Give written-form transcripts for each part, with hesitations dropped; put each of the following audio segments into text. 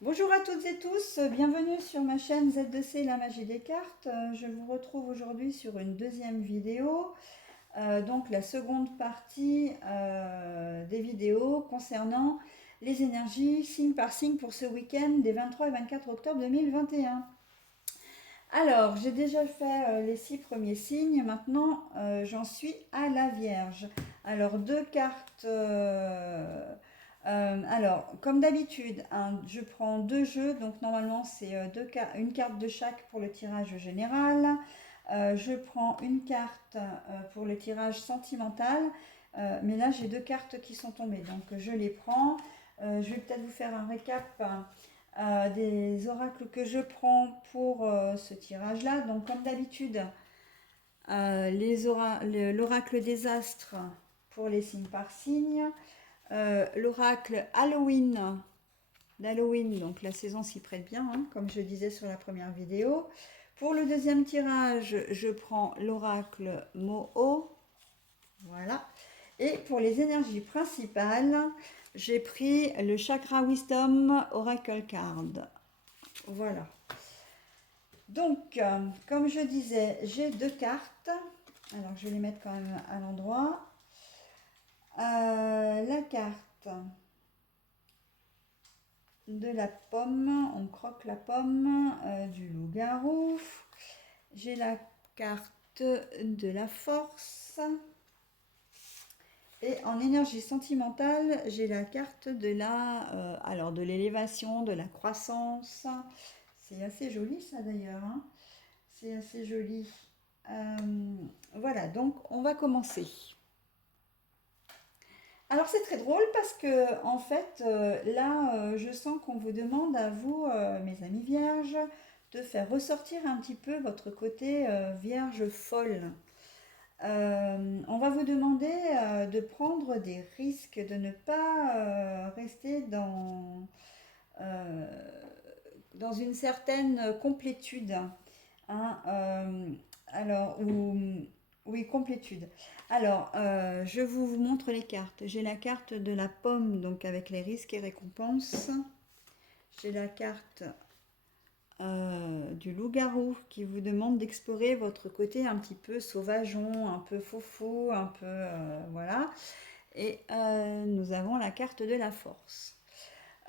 Bonjour à toutes et tous, bienvenue sur ma chaîne Z2C La Magie des Cartes. Je vous retrouve aujourd'hui sur une deuxième vidéo, donc la seconde partie des vidéos concernant les énergies signe par signe pour ce week-end des 23 et 24 octobre 2021. Alors, j'ai déjà fait les 6 premiers signes, maintenant j'en suis à la Vierge. Alors, deux cartes. Alors, comme d'habitude, hein, je prends deux jeux, donc normalement c'est une carte de chaque pour le tirage général. Je prends une carte pour le tirage sentimental, mais là j'ai deux cartes qui sont tombées, donc je les prends. Je vais peut-être vous faire un récap des oracles que je prends pour ce tirage-là. Donc, comme d'habitude, l'oracle des astres pour les signes par signe, l'oracle Halloween d'Halloween, donc la saison s'y prête bien, hein, comme je disais sur la première vidéo. Pour le deuxième tirage, je prends l'oracle Moho, voilà. Et pour les énergies principales, j'ai pris le Chakra Wisdom Oracle Card. Voilà. Donc, comme je disais, j'ai deux cartes. Alors, je vais les mettre quand même à l'endroit. La carte de la pomme, on croque la pomme, du loup-garou. J'ai la carte de la force. Et en énergie sentimentale, j'ai la carte de de l'élévation, de la croissance. C'est assez joli ça d'ailleurs, hein. C'est assez joli. Voilà, donc on va commencer. Alors c'est très drôle parce que en fait là je sens qu'on vous demande à vous, mes amis vierges, de faire ressortir un petit peu votre côté vierge folle. On va vous demander de prendre des risques, de ne pas rester euh, dans une certaine complétude, hein, alors, oui, complétude. Alors, je vous montre les cartes. J'ai la carte de la pomme, donc avec les risques et récompenses. J'ai la carte du loup-garou qui vous demande d'explorer votre côté un petit peu sauvageon, un peu foufou, un peu voilà. Et nous avons la carte de la force.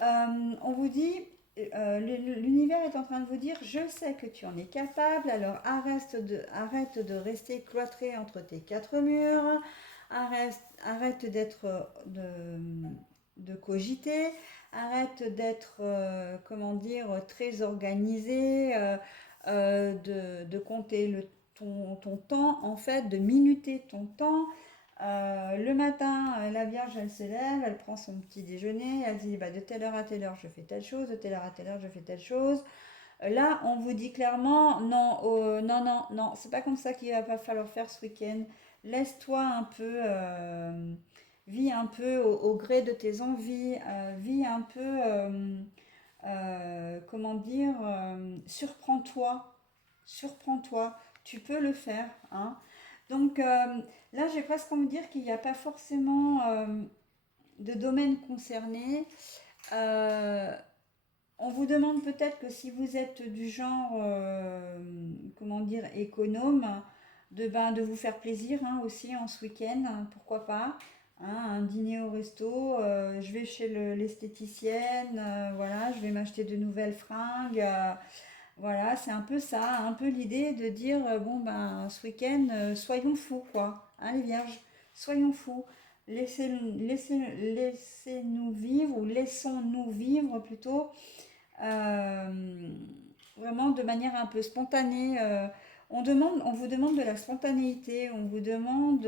On vous dit, l'univers est en train de vous dire, je sais que tu en es capable, alors arrête de rester cloîtré entre tes quatre murs, arrête de cogiter, arrête d'être, comment dire, très organisé, de compter ton temps, en fait, de minuter ton temps. Le matin, la Vierge, elle se lève, elle prend son petit déjeuner, elle dit bah, de telle heure à telle heure, je fais telle chose, de telle heure à telle heure, je fais telle chose. Là, on vous dit clairement non, non, non, non, c'est pas comme ça qu'il va falloir faire ce week-end. Laisse-toi un peu, vis un peu au gré de tes envies, vis un peu, comment dire, surprends-toi, surprends-toi, tu peux le faire, hein. Donc là, j'ai presque envie de dire qu'il n'y a pas forcément de domaine concerné. Euh, on vous demande peut-être que si vous êtes du genre, comment dire, économe, de vous faire plaisir, hein, aussi en ce week-end, hein, pourquoi pas. Hein, un dîner au resto, je vais chez l'esthéticienne, voilà, je vais m'acheter de nouvelles fringues. Voilà, c'est un peu ça, un peu l'idée de dire, bon ben ce week-end, soyons fous quoi, hein les vierges, soyons fous, laissez-nous vivre, ou laissons-nous vivre plutôt, euh, vraiment de manière un peu spontanée. On vous demande de la spontanéité, on vous demande,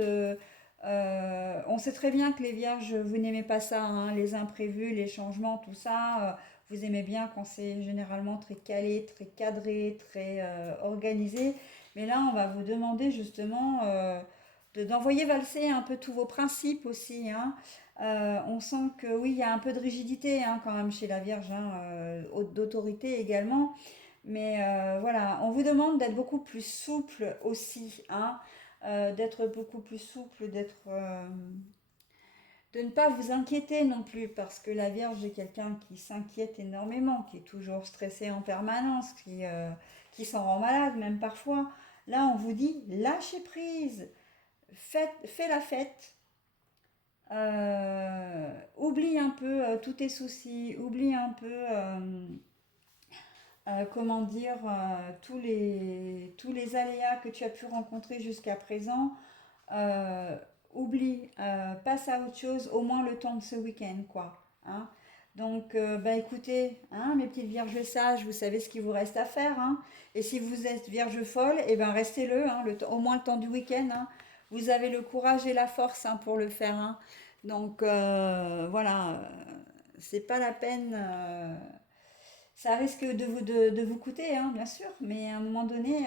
on sait très bien que les vierges, vous n'aimez pas ça, hein, les imprévus, les changements, tout ça. Vous aimez bien quand c'est généralement très calé, très cadré, très organisé. Mais là, on va vous demander justement d'envoyer valser un peu tous vos principes aussi, hein. On sent que oui, il y a un peu de rigidité, hein, quand même chez la Vierge, hein, d'autorité également. Mais voilà, on vous demande d'être beaucoup plus souple aussi, hein, d'être beaucoup plus souple, de ne pas vous inquiéter non plus, parce que la Vierge est quelqu'un qui s'inquiète énormément, qui est toujours stressé en permanence, qui s'en rend malade même parfois. Là, on vous dit, lâchez prise, fais la fête, oublie un peu tous tes soucis, oublie un peu, comment dire, tous les aléas que tu as pu rencontrer jusqu'à présent. euh, Oublie, passe à autre chose, au moins le temps de ce week-end, quoi. Hein. Donc, bah écoutez, hein, mes petites vierges sages, vous savez ce qu'il vous reste à faire. Hein. Et si vous êtes vierge folle, eh ben restez-le, hein, au moins le temps du week-end. Hein. Vous avez le courage et la force hein, pour le faire. Hein. Donc, voilà, c'est pas la peine. Ça risque de vous coûter, hein, bien sûr, mais à un moment donné,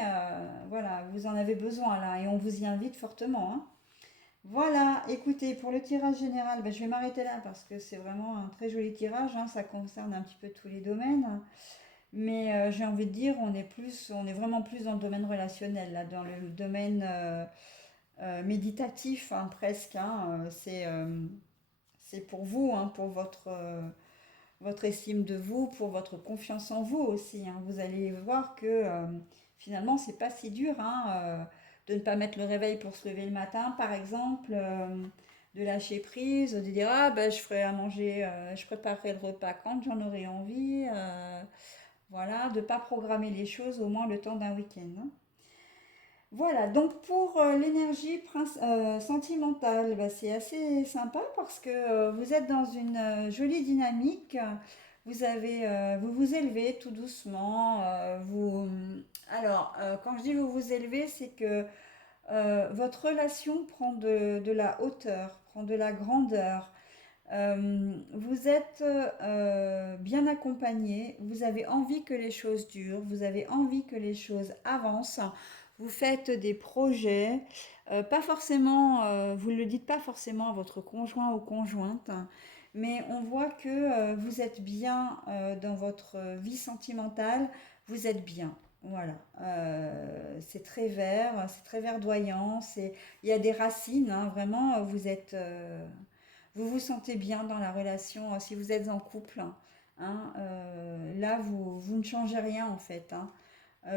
voilà, vous en avez besoin là, et on vous y invite fortement. Hein. Voilà, écoutez, pour le tirage général, ben, je vais m'arrêter là parce que c'est vraiment un très joli tirage, hein, ça concerne un petit peu tous les domaines. Mais j'ai envie de dire, on est vraiment plus dans le domaine relationnel, là, dans le domaine méditatif, hein, presque. Hein, c'est pour vous, hein, pour votre estime de vous, pour votre confiance en vous aussi. Hein. Vous allez voir que finalement, c'est pas si dur hein, de ne pas mettre le réveil pour se lever le matin, par exemple, de lâcher prise, de dire ah ben je ferai à manger, je préparerai le repas quand j'en aurai envie. Voilà, de ne pas programmer les choses au moins le temps d'un week-end. Hein. Voilà, donc pour l'énergie sentimentale, bah, c'est assez sympa parce que vous êtes dans une jolie dynamique. Vous vous élevez tout doucement. Quand je dis vous vous élevez, c'est que votre relation prend de la hauteur, prend de la grandeur. Vous êtes bien accompagné, vous avez envie que les choses durent, vous avez envie que les choses avancent, vous faites des projets, pas forcément, vous ne le dites pas forcément à votre conjoint ou conjointe, hein, mais on voit que vous êtes bien dans votre vie sentimentale, vous êtes bien. Voilà, c'est très verdoyant, il y a des racines, hein, vraiment, vous vous sentez bien dans la relation, si vous êtes en couple, hein, là, vous ne changez rien en fait. Hein.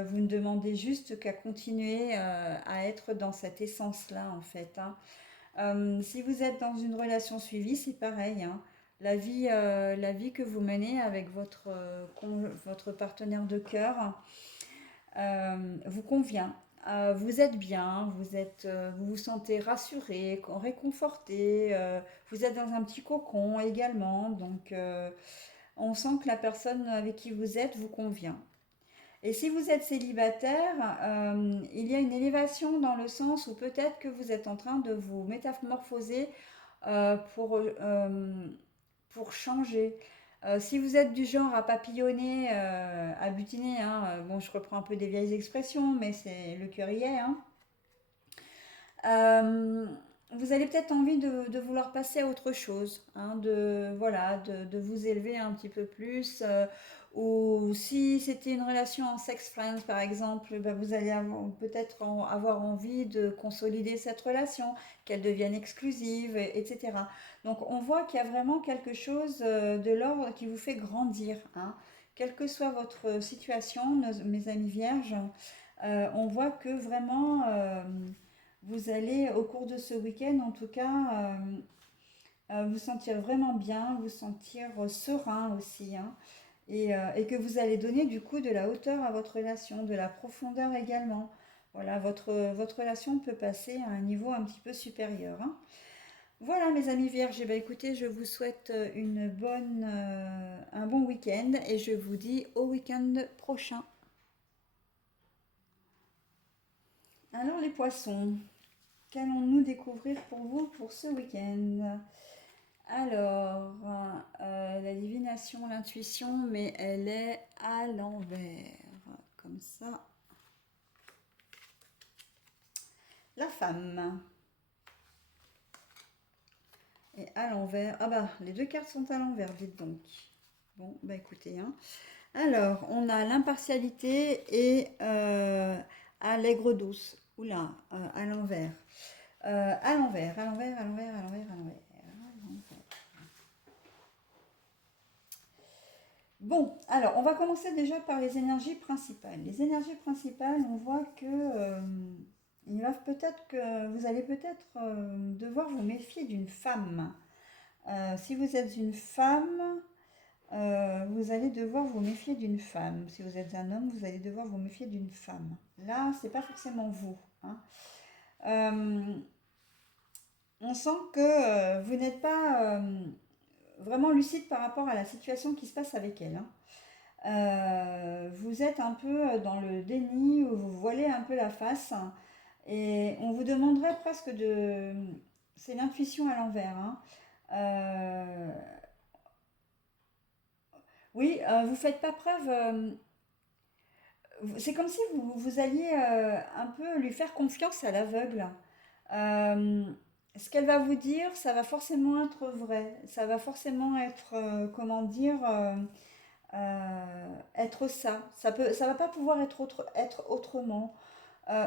Vous ne demandez juste qu'à continuer à être dans cette essence-là en fait. Hein. Si vous êtes dans une relation suivie, c'est pareil. Hein. La vie que vous menez avec votre partenaire de cœur vous convient. Vous êtes bien, vous vous sentez rassuré, réconforté, vous êtes dans un petit cocon également, donc on sent que la personne avec qui vous êtes vous convient. Et si vous êtes célibataire, il y a une élévation dans le sens où peut-être que vous êtes en train de vous métamorphoser euh, pour, euh, pour changer. Si vous êtes du genre à papillonner, à butiner, hein, bon, je reprends un peu des vieilles expressions, mais c'est le cœur y est. Hein. Euh, Vous avez peut-être envie de vouloir passer à autre chose, hein, de vous élever un petit peu plus. Ou si c'était une relation en sex friends, par exemple, ben vous allez peut-être avoir envie de consolider cette relation, qu'elle devienne exclusive, etc. Donc on voit qu'il y a vraiment quelque chose de l'ordre qui vous fait grandir. Hein. Quelle que soit votre situation, mes amis vierges, on voit que vraiment vous allez, au cours de ce week-end, en tout cas, vous sentir vraiment bien, vous sentir serein aussi, hein, et que vous allez donner du coup de la hauteur à votre relation, de la profondeur également. Voilà, votre relation peut passer à un niveau un petit peu supérieur. Hein. Voilà mes amis vierges, eh bien, écoutez, je vous souhaite un bon week-end et je vous dis au week-end prochain. Alors les poissons, qu'allons-nous découvrir pour vous pour ce week-end? Alors, la divination, l'intuition, mais elle est à l'envers, comme ça. La femme est à l'envers. Ah bah, les deux cartes sont à l'envers, dites donc. Bon, bah écoutez, hein. Alors, on a l'impartialité et allègre douce. Oula, à l'envers. À l'envers, à l'envers, à l'envers, à l'envers, à l'envers. Bon, alors on va commencer déjà par les énergies principales. Les énergies principales, on voit que il va peut-être que vous allez peut-être devoir vous méfier d'une femme. Si vous êtes une femme, vous allez devoir vous méfier d'une femme. Si vous êtes un homme, vous allez devoir vous méfier d'une femme. Là, c'est pas forcément vous, hein. Euh, on sent que vous n'êtes pas vraiment lucide par rapport à la situation qui se passe avec elle, hein. Vous êtes un peu dans le déni, où vous voilez un peu la face, hein, et on vous demanderait presque de... C'est l'intuition à l'envers, hein. Euh, oui, vous faites pas preuve. C'est comme si vous alliez un peu lui faire confiance à l'aveugle. Euh, Ce qu'elle va vous dire, ça va forcément être vrai. Ça va forcément être, comment dire, être ça. Ça va pas pouvoir être autrement.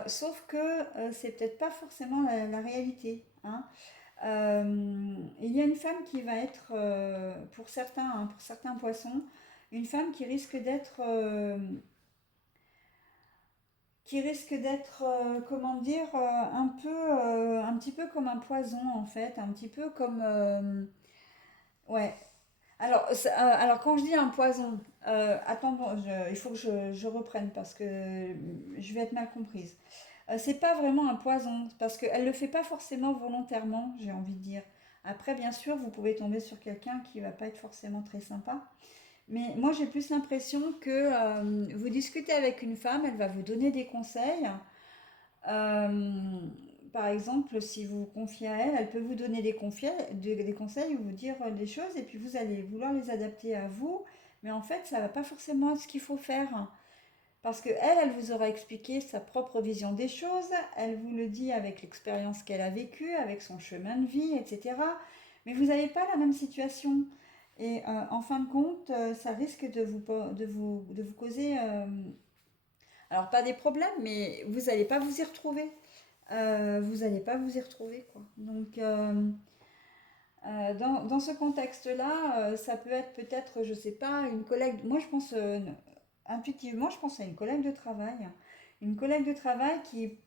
Sauf que c'est peut-être pas forcément la réalité, hein. Il y a une femme qui va être, pour certains poissons, une femme qui risque d'être, comment dire, un petit peu comme un poison en fait, un petit peu comme, ouais. Alors quand je dis un poison, attends, bon, il faut que je reprenne parce que je vais être mal comprise. C'est pas vraiment un poison parce qu'elle le fait pas forcément volontairement, j'ai envie de dire. Après, bien sûr, vous pouvez tomber sur quelqu'un qui va pas être forcément très sympa. Mais moi, j'ai plus l'impression que vous discutez avec une femme, elle va vous donner des conseils. Euh, Par exemple, si vous vous confiez à elle, elle peut vous donner des conseils ou vous dire des choses et puis vous allez vouloir les adapter à vous. Mais en fait, ça ne va pas forcément être ce qu'il faut faire. Parce que elle vous aura expliqué sa propre vision des choses, elle vous le dit avec l'expérience qu'elle a vécue, avec son chemin de vie, etc. Mais vous n'avez pas la même situation. Et en fin de compte, ça risque de vous causer, alors pas des problèmes, mais vous n'allez pas vous y retrouver. Vous n'allez pas vous y retrouver, quoi. Donc, dans ce contexte-là, ça peut être peut-être, je sais pas, une collègue. Moi, je pense, intuitivement, je pense à une collègue de travail. Une collègue de travail qui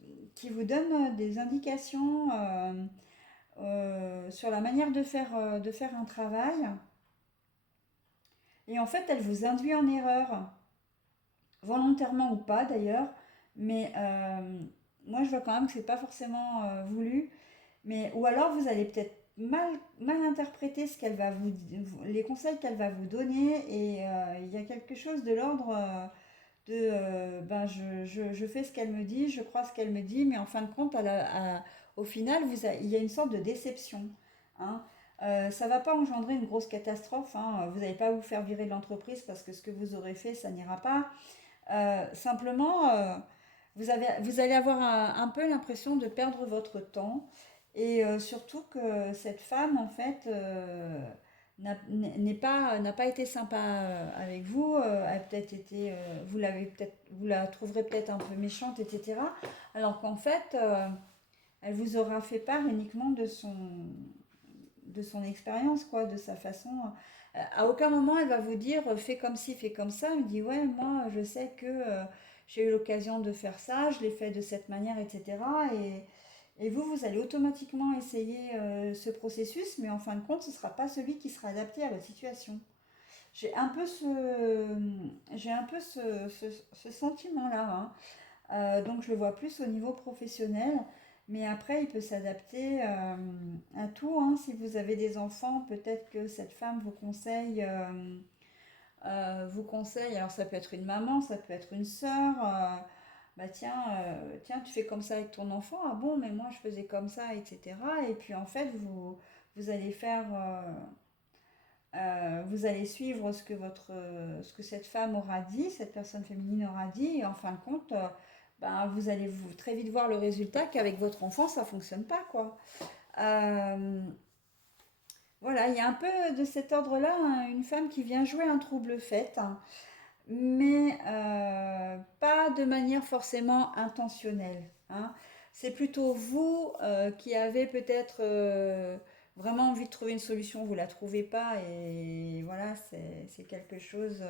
vous donne des indications sur la manière de faire un travail. Et en fait, elle vous induit en erreur, volontairement ou pas d'ailleurs. Mais moi, je vois quand même que c'est pas forcément voulu. Mais, ou alors vous allez peut-être mal interpréter les conseils qu'elle va vous donner et il y a quelque chose de l'ordre de ben je fais ce qu'elle me dit, je crois ce qu'elle me dit, mais en fin de compte, au final, il y a une sorte de déception, hein. Ça ne va pas engendrer une grosse catastrophe, hein. Vous n'allez pas vous faire virer de l'entreprise parce que ce que vous aurez fait, ça n'ira pas. Simplement, vous allez avoir un peu l'impression de perdre votre temps et surtout que cette femme, en fait, n'a pas été sympa avec vous. A peut-être été, vous la trouverez peut-être un peu méchante, etc. Alors qu'en fait, elle vous aura fait part uniquement de son expérience, quoi, de sa façon. À aucun moment elle va vous dire fais comme ci, fais comme ça. Elle me dit ouais, moi je sais que j'ai eu l'occasion de faire ça, je l'ai fait de cette manière, etc. Et vous allez automatiquement essayer ce processus, mais en fin de compte, ce ne sera pas celui qui sera adapté à votre situation. J'ai un peu ce sentiment-là, hein. Donc je le vois plus au niveau professionnel, mais après il peut s'adapter à tout, hein. Si vous avez des enfants, peut-être que cette femme vous conseille, alors ça peut être une maman, ça peut être une sœur, bah tiens, tu fais comme ça avec ton enfant, ah bon, mais moi je faisais comme ça, etc. Et puis en fait, vous allez vous allez suivre ce que cette femme aura dit, cette personne féminine aura dit, et en fin de compte, ben, vous allez très vite voir le résultat qu'avec votre enfant, ça fonctionne pas, quoi. Euh, voilà, il y a un peu de cet ordre-là, hein, une femme qui vient jouer un trouble fait, hein, mais pas de manière forcément intentionnelle, hein. C'est plutôt vous qui avez peut-être vraiment envie de trouver une solution, vous ne la trouvez pas et voilà, c'est quelque chose.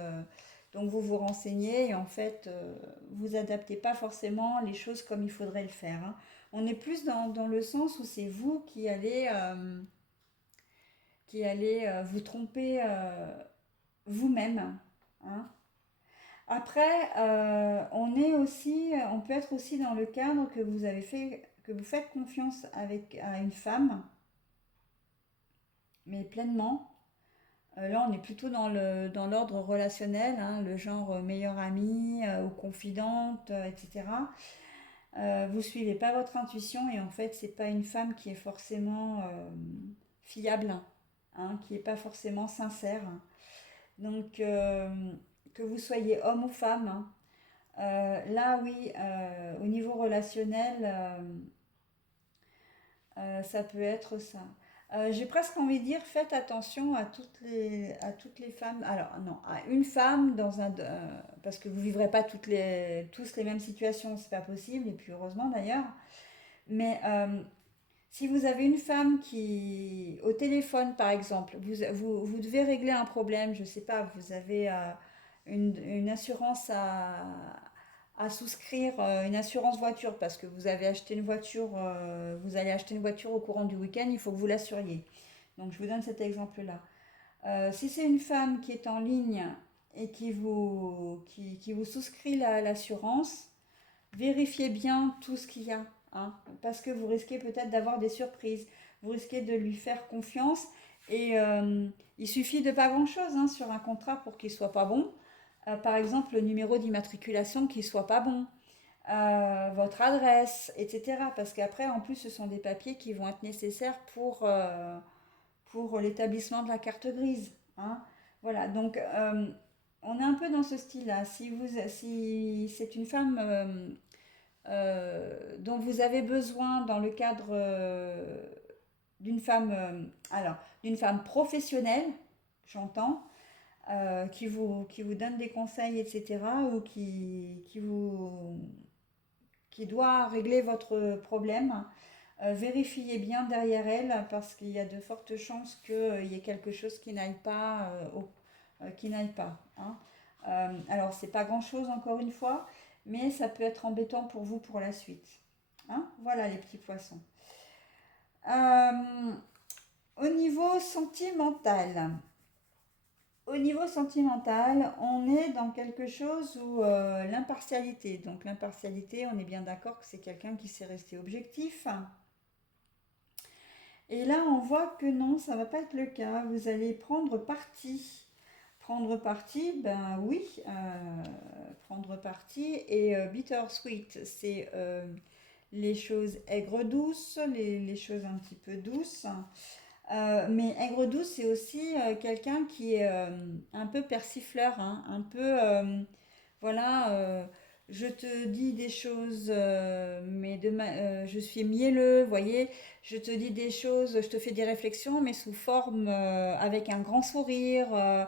Donc vous vous renseignez et en fait, vous adaptez pas forcément les choses comme il faudrait le faire, hein. On est plus dans le sens où c'est vous qui allez vous tromper vous-même, hein. Après, on peut être aussi dans le cadre que vous faites confiance à une femme, mais pleinement. Là, on est plutôt dans l'ordre relationnel, hein, le genre meilleure amie ou confidente, etc. Vous suivez pas votre intuition et en fait, c'est pas une femme qui est forcément fiable, hein, qui est pas forcément sincère. Donc, que vous soyez homme ou femme, hein, là, oui, au niveau relationnel, ça peut être ça. J'ai presque envie de dire, faites attention à toutes les femmes. Alors, non, à une femme parce que vous vivrez pas tous les mêmes situations, c'est pas possible, et puis heureusement d'ailleurs. Mais si vous avez une femme qui, au téléphone par exemple, vous devez régler un problème, je sais pas, vous avez une assurance à souscrire, une assurance voiture, parce que vous avez acheté une voiture, vous allez acheter une voiture au courant du week-end, il faut que vous l'assuriez. Donc je vous donne cet exemple-là. Si c'est une femme qui est en ligne et qui vous souscrit l'assurance, vérifiez bien tout ce qu'il y a, hein, parce que vous risquez peut-être d'avoir des surprises. Vous risquez de lui faire confiance et il suffit de pas grand-chose, hein, sur un contrat pour qu'il soit pas bon. Par exemple, le numéro d'immatriculation qui soit pas bon, votre adresse, etc. Parce qu'après, en plus, ce sont des papiers qui vont être nécessaires pour l'établissement de la carte grise, hein. Voilà, donc on est un peu dans ce style-là. Si c'est une femme dont vous avez besoin dans le cadre d'une femme, d'une femme professionnelle, j'entends, qui vous donne des conseils, etc., ou qui doit régler votre problème, vérifiez bien derrière elle parce qu'il y a de fortes chances qu'il y ait quelque chose qui n'aille pas, hein. Alors, c'est pas grand-chose encore une fois, mais ça peut être embêtant pour vous pour la suite, hein. Voilà les petits poissons. Euh, au niveau sentimental, on est dans quelque chose où l'impartialité. Donc l'impartialité, on est bien d'accord que c'est quelqu'un qui sait rester objectif. Et là, on voit que non, ça va pas être le cas. Vous allez prendre parti. Prendre parti, ben oui, prendre parti. Et bittersweet, c'est les choses aigres-douces, les choses un petit peu douces. Mais aigre-douce, c'est aussi quelqu'un qui est un peu persifleur, hein, un peu, voilà, je te dis des choses, mais je suis mielleux, vous voyez, je te dis des choses, je te fais des réflexions, mais sous forme, avec un grand sourire.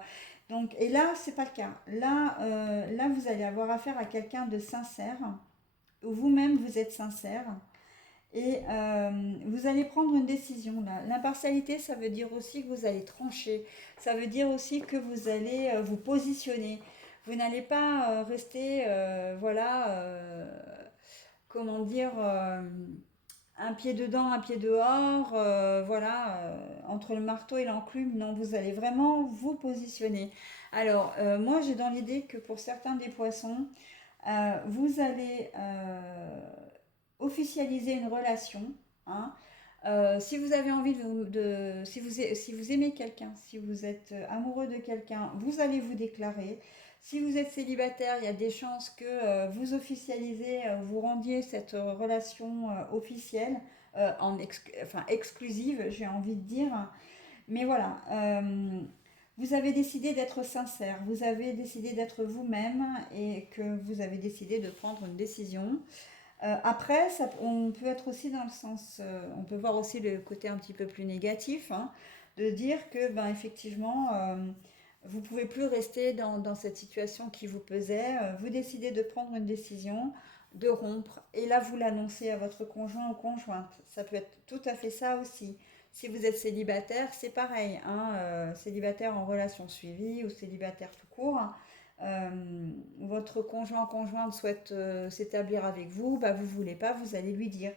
Donc, et là, c'est pas le cas. Là, vous allez avoir affaire à quelqu'un de sincère, où vous-même vous êtes sincère. Et vous allez prendre une décision là. L'impartialité, ça veut dire aussi que vous allez trancher. Ça veut dire aussi que vous allez vous positionner. Vous n'allez pas rester, voilà, comment dire, un pied dedans, un pied dehors, voilà, entre le marteau et l'enclume. Non, vous allez vraiment vous positionner. Alors, moi, j'ai dans l'idée que pour certains des poissons, vous allez officialiser une relation, hein. Si vous avez envie si vous aimez quelqu'un, si vous êtes amoureux de quelqu'un, vous allez vous déclarer. Si vous êtes célibataire, il y a des chances que vous officialisez, vous rendiez cette relation officielle, enfin exclusive, j'ai envie de dire. Mais voilà, vous avez décidé d'être sincère, vous avez décidé d'être vous-même et que vous avez décidé de prendre une décision. Après, on peut être aussi dans le sens, on peut voir aussi le côté un petit peu plus négatif, hein, de dire que, ben, effectivement, vous ne pouvez plus rester dans cette situation qui vous pesait. Vous décidez de prendre une décision, de rompre, et là, vous l'annoncez à votre conjoint ou conjointe. Ça peut être tout à fait ça aussi. Si vous êtes célibataire, c'est pareil, hein, célibataire en relation suivie ou célibataire tout court. euh, Votre conjoint conjointe souhaite s'établir avec vous, bah, vous voulez pas, vous allez lui dire.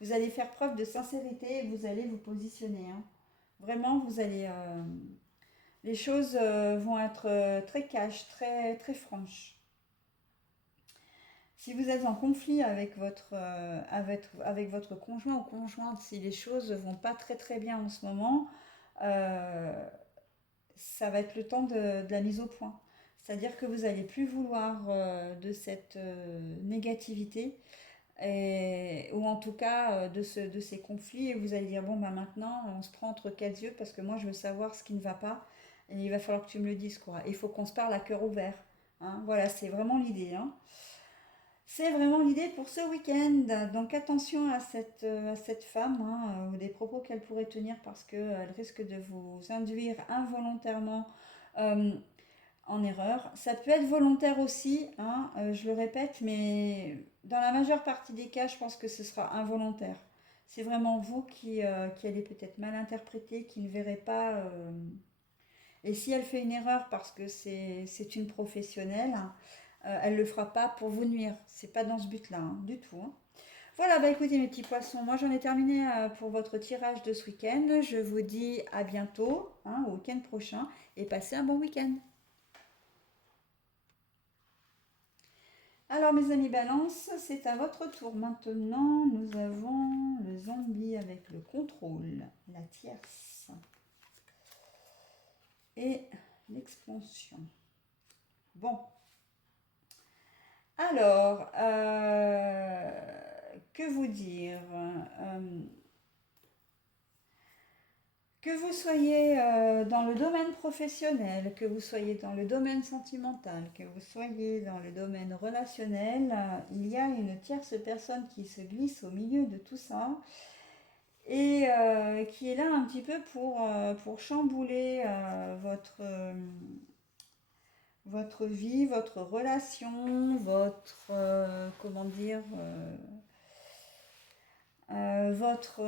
Vous allez faire preuve de sincérité et vous allez vous positionner, hein. Vraiment, vous allez, les choses vont être très cash, très, très franches. Si vous êtes en conflit avec votre conjoint ou conjointe, si les choses ne vont pas très très bien en ce moment, euh, ça va être le temps de la mise au point. C'est-à-dire que vous n'allez plus vouloir de cette négativité, ou en tout cas de ces conflits, et vous allez dire, bon, bah, maintenant, on se prend entre quatre yeux parce que moi, je veux savoir ce qui ne va pas, et il va falloir que tu me le dises, quoi. Il faut qu'on se parle à cœur ouvert, hein. Voilà, c'est vraiment l'idée, hein. C'est vraiment l'idée pour ce week-end. Donc attention à cette femme, hein, ou des propos qu'elle pourrait tenir parce qu'elle risque de vous induire involontairement euh, en erreur. Ça peut être volontaire aussi, hein, je le répète, mais dans la majeure partie des cas, je pense que ce sera involontaire. C'est vraiment vous qui allez peut-être mal interpréter, qui ne verrez pas. Et si elle fait une erreur parce que c'est une professionnelle, elle ne le fera pas pour vous nuire. C'est pas dans ce but-là, hein, du tout, hein. Voilà, bah écoutez mes petits poissons, moi j'en ai terminé pour votre tirage de ce week-end. Je vous dis à bientôt, hein, au week-end prochain, et passez un bon week-end. Alors mes amis balance, c'est à votre tour maintenant. Nous avons le zombie avec le contrôle, la tierce et l'expansion. Bon, alors, que vous dire? Que vous soyez dans le domaine professionnel, que vous soyez dans le domaine sentimental, que vous soyez dans le domaine relationnel, il y a une tierce personne qui se glisse au milieu de tout ça et qui est là un petit peu pour chambouler votre vie, votre relation, votre, comment dire, votre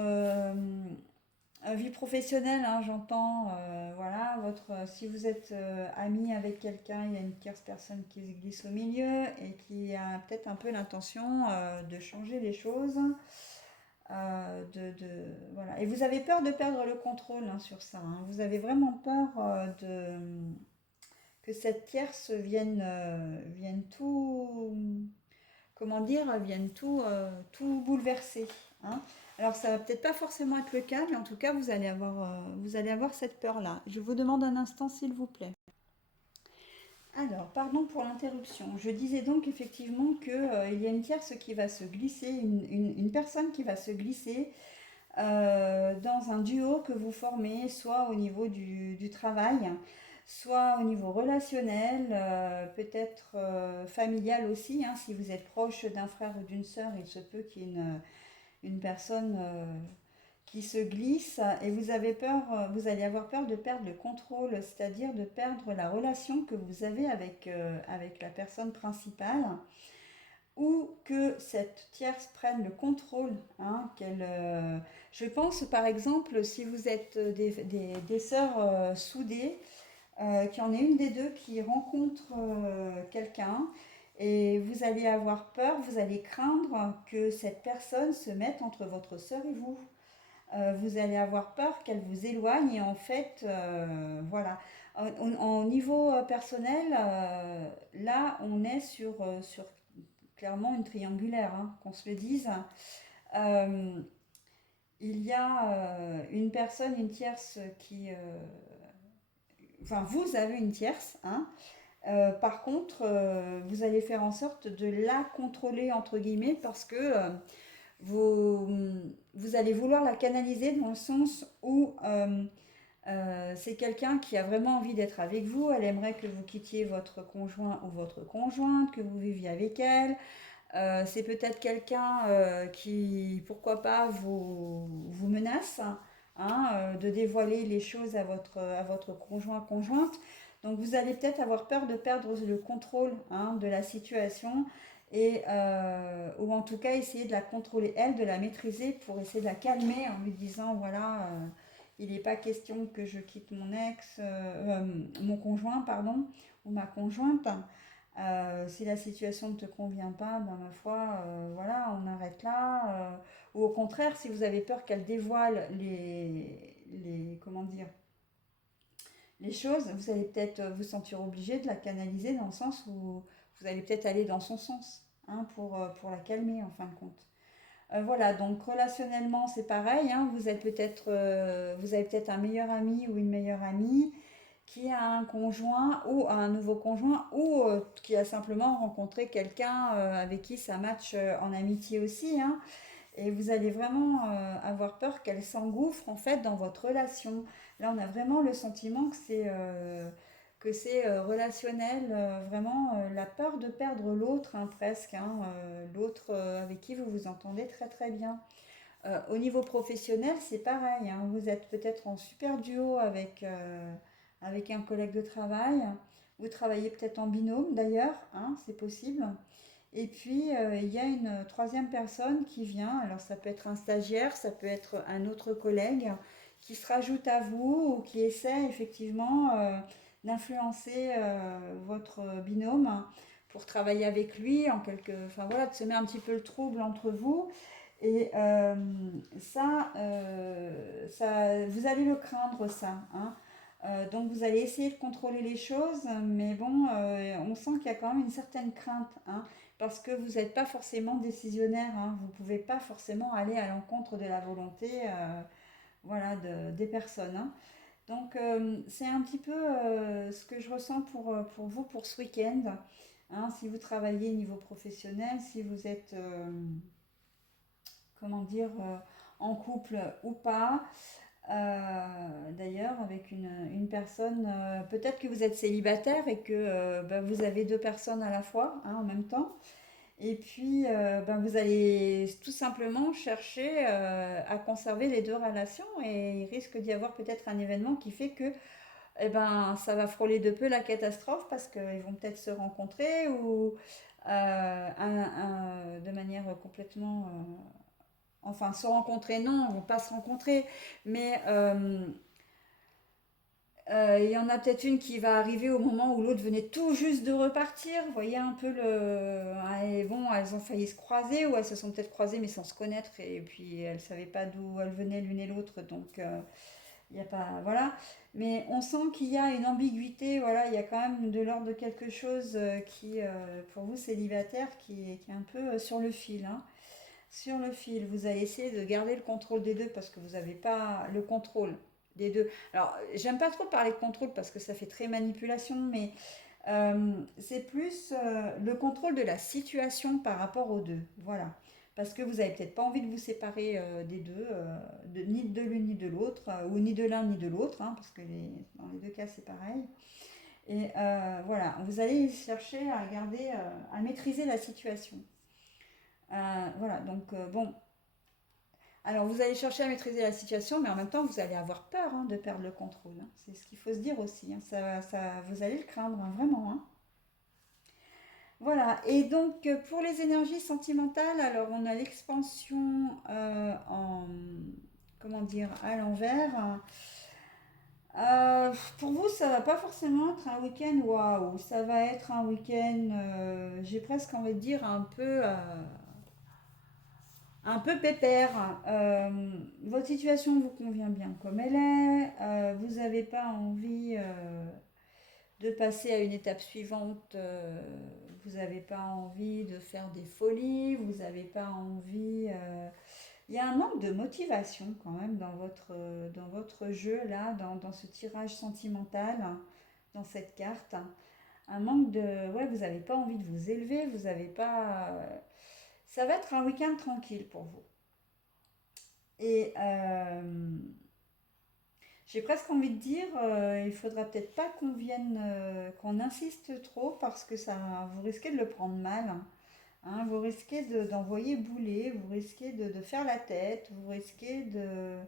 vie professionnelle, hein, j'entends, voilà, si vous êtes ami avec quelqu'un, il y a une tierce personne qui se glisse au milieu et qui a peut-être un peu l'intention de changer les choses, voilà. Et vous avez peur de perdre le contrôle, hein, sur ça, hein. Vous avez vraiment peur que cette tierce vienne tout, comment dire, viennent tout bouleverser, hein. Alors ça va peut-être pas forcément être le cas, mais en tout cas vous allez avoir cette peur-là. Je vous demande un instant s'il vous plaît. Alors, pardon pour l'interruption. Je disais donc effectivement qu'il y a une tierce qui va se glisser, une personne qui va se glisser dans un duo que vous formez, soit au niveau du travail, soit au niveau relationnel, peut-être familial aussi, hein. Si vous êtes proche d'un frère ou d'une sœur, il se peut qu'il y ait une personne qui se glisse et vous avez peur, vous allez avoir peur de perdre le contrôle, c'est-à-dire de perdre la relation que vous avez avec la personne principale, ou que cette tierce prenne le contrôle, hein, je pense par exemple si vous êtes des sœurs soudées, qu'il y en ait une des deux qui rencontre quelqu'un et vous allez avoir peur, vous allez craindre que cette personne se mette entre votre sœur et vous. Vous allez avoir peur qu'elle vous éloigne et en fait, voilà. En niveau personnel, là, on est sur clairement une triangulaire, hein, qu'on se le dise. Euh, il y a une personne, une tierce enfin, vous avez une tierce, hein. Par contre, vous allez faire en sorte de la contrôler, entre guillemets, parce que vous, vous allez vouloir la canaliser dans le sens où c'est quelqu'un qui a vraiment envie d'être avec vous. Elle aimerait que vous quittiez votre conjoint ou votre conjointe, que vous viviez avec elle. C'est peut-être quelqu'un qui, pourquoi pas, vous menace, hein, de dévoiler les choses à votre conjoint, conjointe. Donc vous allez peut-être avoir peur de perdre le contrôle, hein, de la situation ou en tout cas essayer de la contrôler elle, de la maîtriser pour essayer de la calmer en lui disant voilà, il n'est pas question que je quitte mon conjoint, pardon, ou ma conjointe. Si la situation ne te convient pas, ben, ma foi, voilà, on arrête là. Ou au contraire, si vous avez peur qu'elle dévoile comment dire, les choses, vous allez peut-être vous sentir obligé de la canaliser dans le sens où vous allez peut-être aller dans son sens, hein, pour la calmer en fin de compte. Voilà, donc relationnellement, c'est pareil, hein, vous avez peut-être un meilleur ami ou une meilleure amie qui a un conjoint ou un nouveau conjoint ou qui a simplement rencontré quelqu'un avec qui ça match en amitié aussi, hein, et vous allez vraiment avoir peur qu'elle s'engouffre en fait dans votre relation. Là, on a vraiment le sentiment que c'est relationnel, vraiment la peur de perdre l'autre, hein, presque, hein, l'autre avec qui vous vous entendez très très bien. Au niveau professionnel, c'est pareil, hein, vous êtes peut-être en super duo avec un collègue de travail, vous travaillez peut-être en binôme d'ailleurs, hein, c'est possible. Et puis, il y a une troisième personne qui vient. Alors, ça peut être un stagiaire, ça peut être un autre collègue qui se rajoute à vous ou qui essaie effectivement d'influencer votre binôme pour travailler avec lui enfin voilà, de semer un petit peu le trouble entre vous. Et vous allez le craindre, ça, hein. Donc vous allez essayer de contrôler les choses, mais bon, on sent qu'il y a quand même une certaine crainte, hein, parce que vous n'êtes pas forcément décisionnaire, hein, vous ne pouvez pas forcément aller à l'encontre de la volonté voilà, des personnes, hein. Donc c'est un petit peu ce que je ressens pour vous pour ce week-end, hein, si vous travaillez niveau professionnel, si vous êtes comment dire, en couple ou pas. D'ailleurs, avec une personne, peut-être que vous êtes célibataire et que ben, vous avez deux personnes à la fois, hein, en même temps. Et puis, ben, vous allez tout simplement chercher à conserver les deux relations et il risque d'y avoir peut-être un événement qui fait que eh ben, ça va frôler de peu la catastrophe parce qu'ils vont peut-être se rencontrer ou de manière complètement enfin, se rencontrer, non, on ne va pas se rencontrer, mais il y en a peut-être une qui va arriver au moment où l'autre venait tout juste de repartir. Vous voyez un peu le. Ah, et bon, elles ont failli se croiser, ou elles se sont peut-être croisées mais sans se connaître, et puis elles ne savaient pas d'où elles venaient l'une et l'autre, donc il n'y a pas. Voilà. Mais on sent qu'il y a une ambiguïté, voilà, il y a quand même de l'ordre de quelque chose qui, pour vous célibataire, qui est un peu sur le fil, hein. Sur le fil, vous allez essayer de garder le contrôle des deux parce que vous n'avez pas le contrôle des deux. Alors, j'aime pas trop parler de contrôle parce que ça fait très manipulation, mais c'est plus le contrôle de la situation par rapport aux deux. Voilà. Parce que vous avez peut-être pas envie de vous séparer des deux, ni de l'une ni de l'autre, ou ni de l'un ni de l'autre, hein, parce que dans les deux cas c'est pareil. Et voilà, vous allez chercher à garder, à maîtriser la situation. Voilà, donc bon, alors vous allez chercher à maîtriser la situation, mais en même temps vous allez avoir peur, hein, de perdre le contrôle, hein. C'est ce qu'il faut se dire aussi, hein. Vous allez le craindre, hein, vraiment, hein. Voilà, et donc pour les énergies sentimentales, alors on a l'expansion comment dire, à l'envers. Pour vous, ça va pas forcément être un week-end waouh, ça va être un week-end, j'ai presque envie de dire un peu pépère. Votre situation vous convient bien comme elle est. Vous n'avez pas envie de passer à une étape suivante. Vous n'avez pas envie de faire des folies. Vous n'avez pas envie. Il y a un manque de motivation quand même dans votre jeu là, dans ce tirage sentimental, dans cette carte. Un manque de. Ouais, vous n'avez pas envie de vous élever. Vous n'avez pas. Ça va être un week-end tranquille pour vous. Et j'ai presque envie de dire, il faudra peut-être pas qu'on insiste trop parce que vous risquez de le prendre mal, hein. Vous risquez d'envoyer bouler, vous risquez de faire la tête, vous risquez de.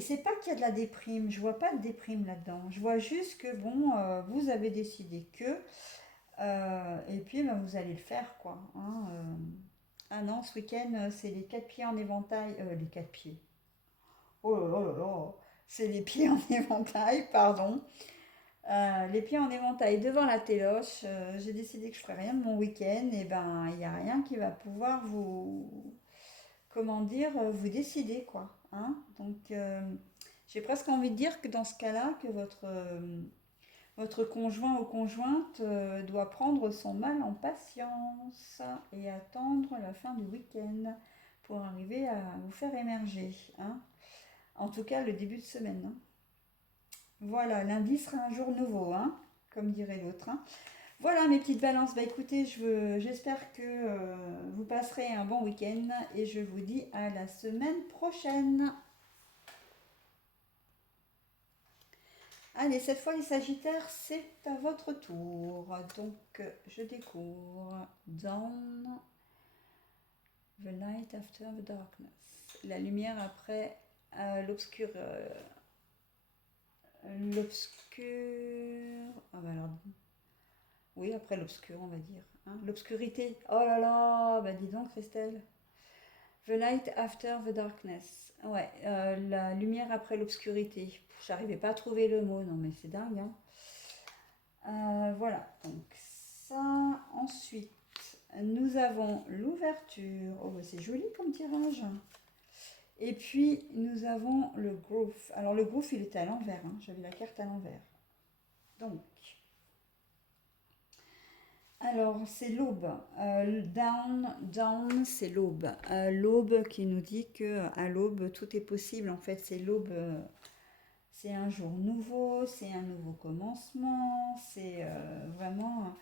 C'est pas qu'il y a de la déprime, je vois pas de déprime là-dedans. Je vois juste que bon, vous avez décidé que, et puis ben, vous allez le faire quoi, hein. Ah non, ce week-end, c'est les quatre pieds en éventail, les quatre pieds. Oh là là là là, c'est les pieds en éventail, pardon. Les pieds en éventail devant la téloche. J'ai décidé que je ferais rien de mon week-end. Et ben, il n'y a rien qui va pouvoir vous, comment dire, vous décider, quoi. Hein. Donc, j'ai presque envie de dire que dans ce cas-là, que votre conjoint ou conjointe doit prendre son mal en patience et attendre la fin du week-end pour arriver à vous faire émerger. Hein. En tout cas, le début de semaine. Hein. Voilà, lundi sera un jour nouveau, hein, comme dirait l'autre. Hein. Voilà mes petites balances. Bah écoutez, j'espère que vous passerez un bon week-end et je vous dis à la semaine prochaine. Allez, cette fois les Sagittaires, c'est à votre tour. Donc, je découvre Dawn, The Light After the Darkness. La lumière après l'obscur. Ah bah alors, oui, après l'obscur, on va dire. Hein. L'obscurité. Oh là là, bah dis donc, Christelle. The light after the darkness. Ouais, la lumière après l'obscurité. J'arrivais pas à trouver le mot, non mais c'est dingue. Hein. Voilà, donc ça. Ensuite, nous avons l'ouverture. Oh, bah, c'est joli comme tirage. Et puis, nous avons le groove. Alors, le groove, il était à l'envers. Hein. J'avais la carte à l'envers. Donc, alors, c'est l'aube. Down, c'est l'aube. L'aube qui nous dit que à l'aube, tout est possible. En fait, c'est l'aube. C'est un jour nouveau, c'est un nouveau commencement. C'est vraiment.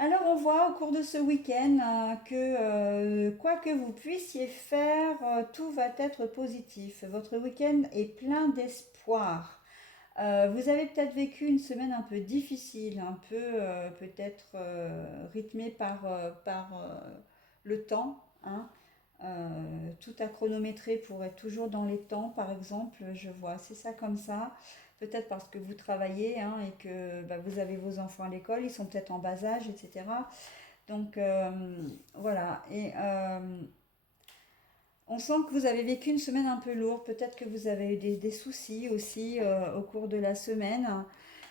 Alors, on voit au cours de ce week-end que quoi que vous puissiez faire, tout va être positif. Votre week-end est plein d'espoir. Vous avez peut-être vécu une semaine un peu difficile, un peu peut-être rythmée par le temps. Hein. Tout à chronométrer pour être toujours dans les temps, par exemple, je vois, c'est ça comme ça. Peut-être parce que vous travaillez hein, et que bah, vous avez vos enfants à l'école, ils sont peut-être en bas âge, etc. Donc voilà. Et on sent que vous avez vécu une semaine un peu lourde. Peut-être que vous avez eu des soucis aussi au cours de la semaine.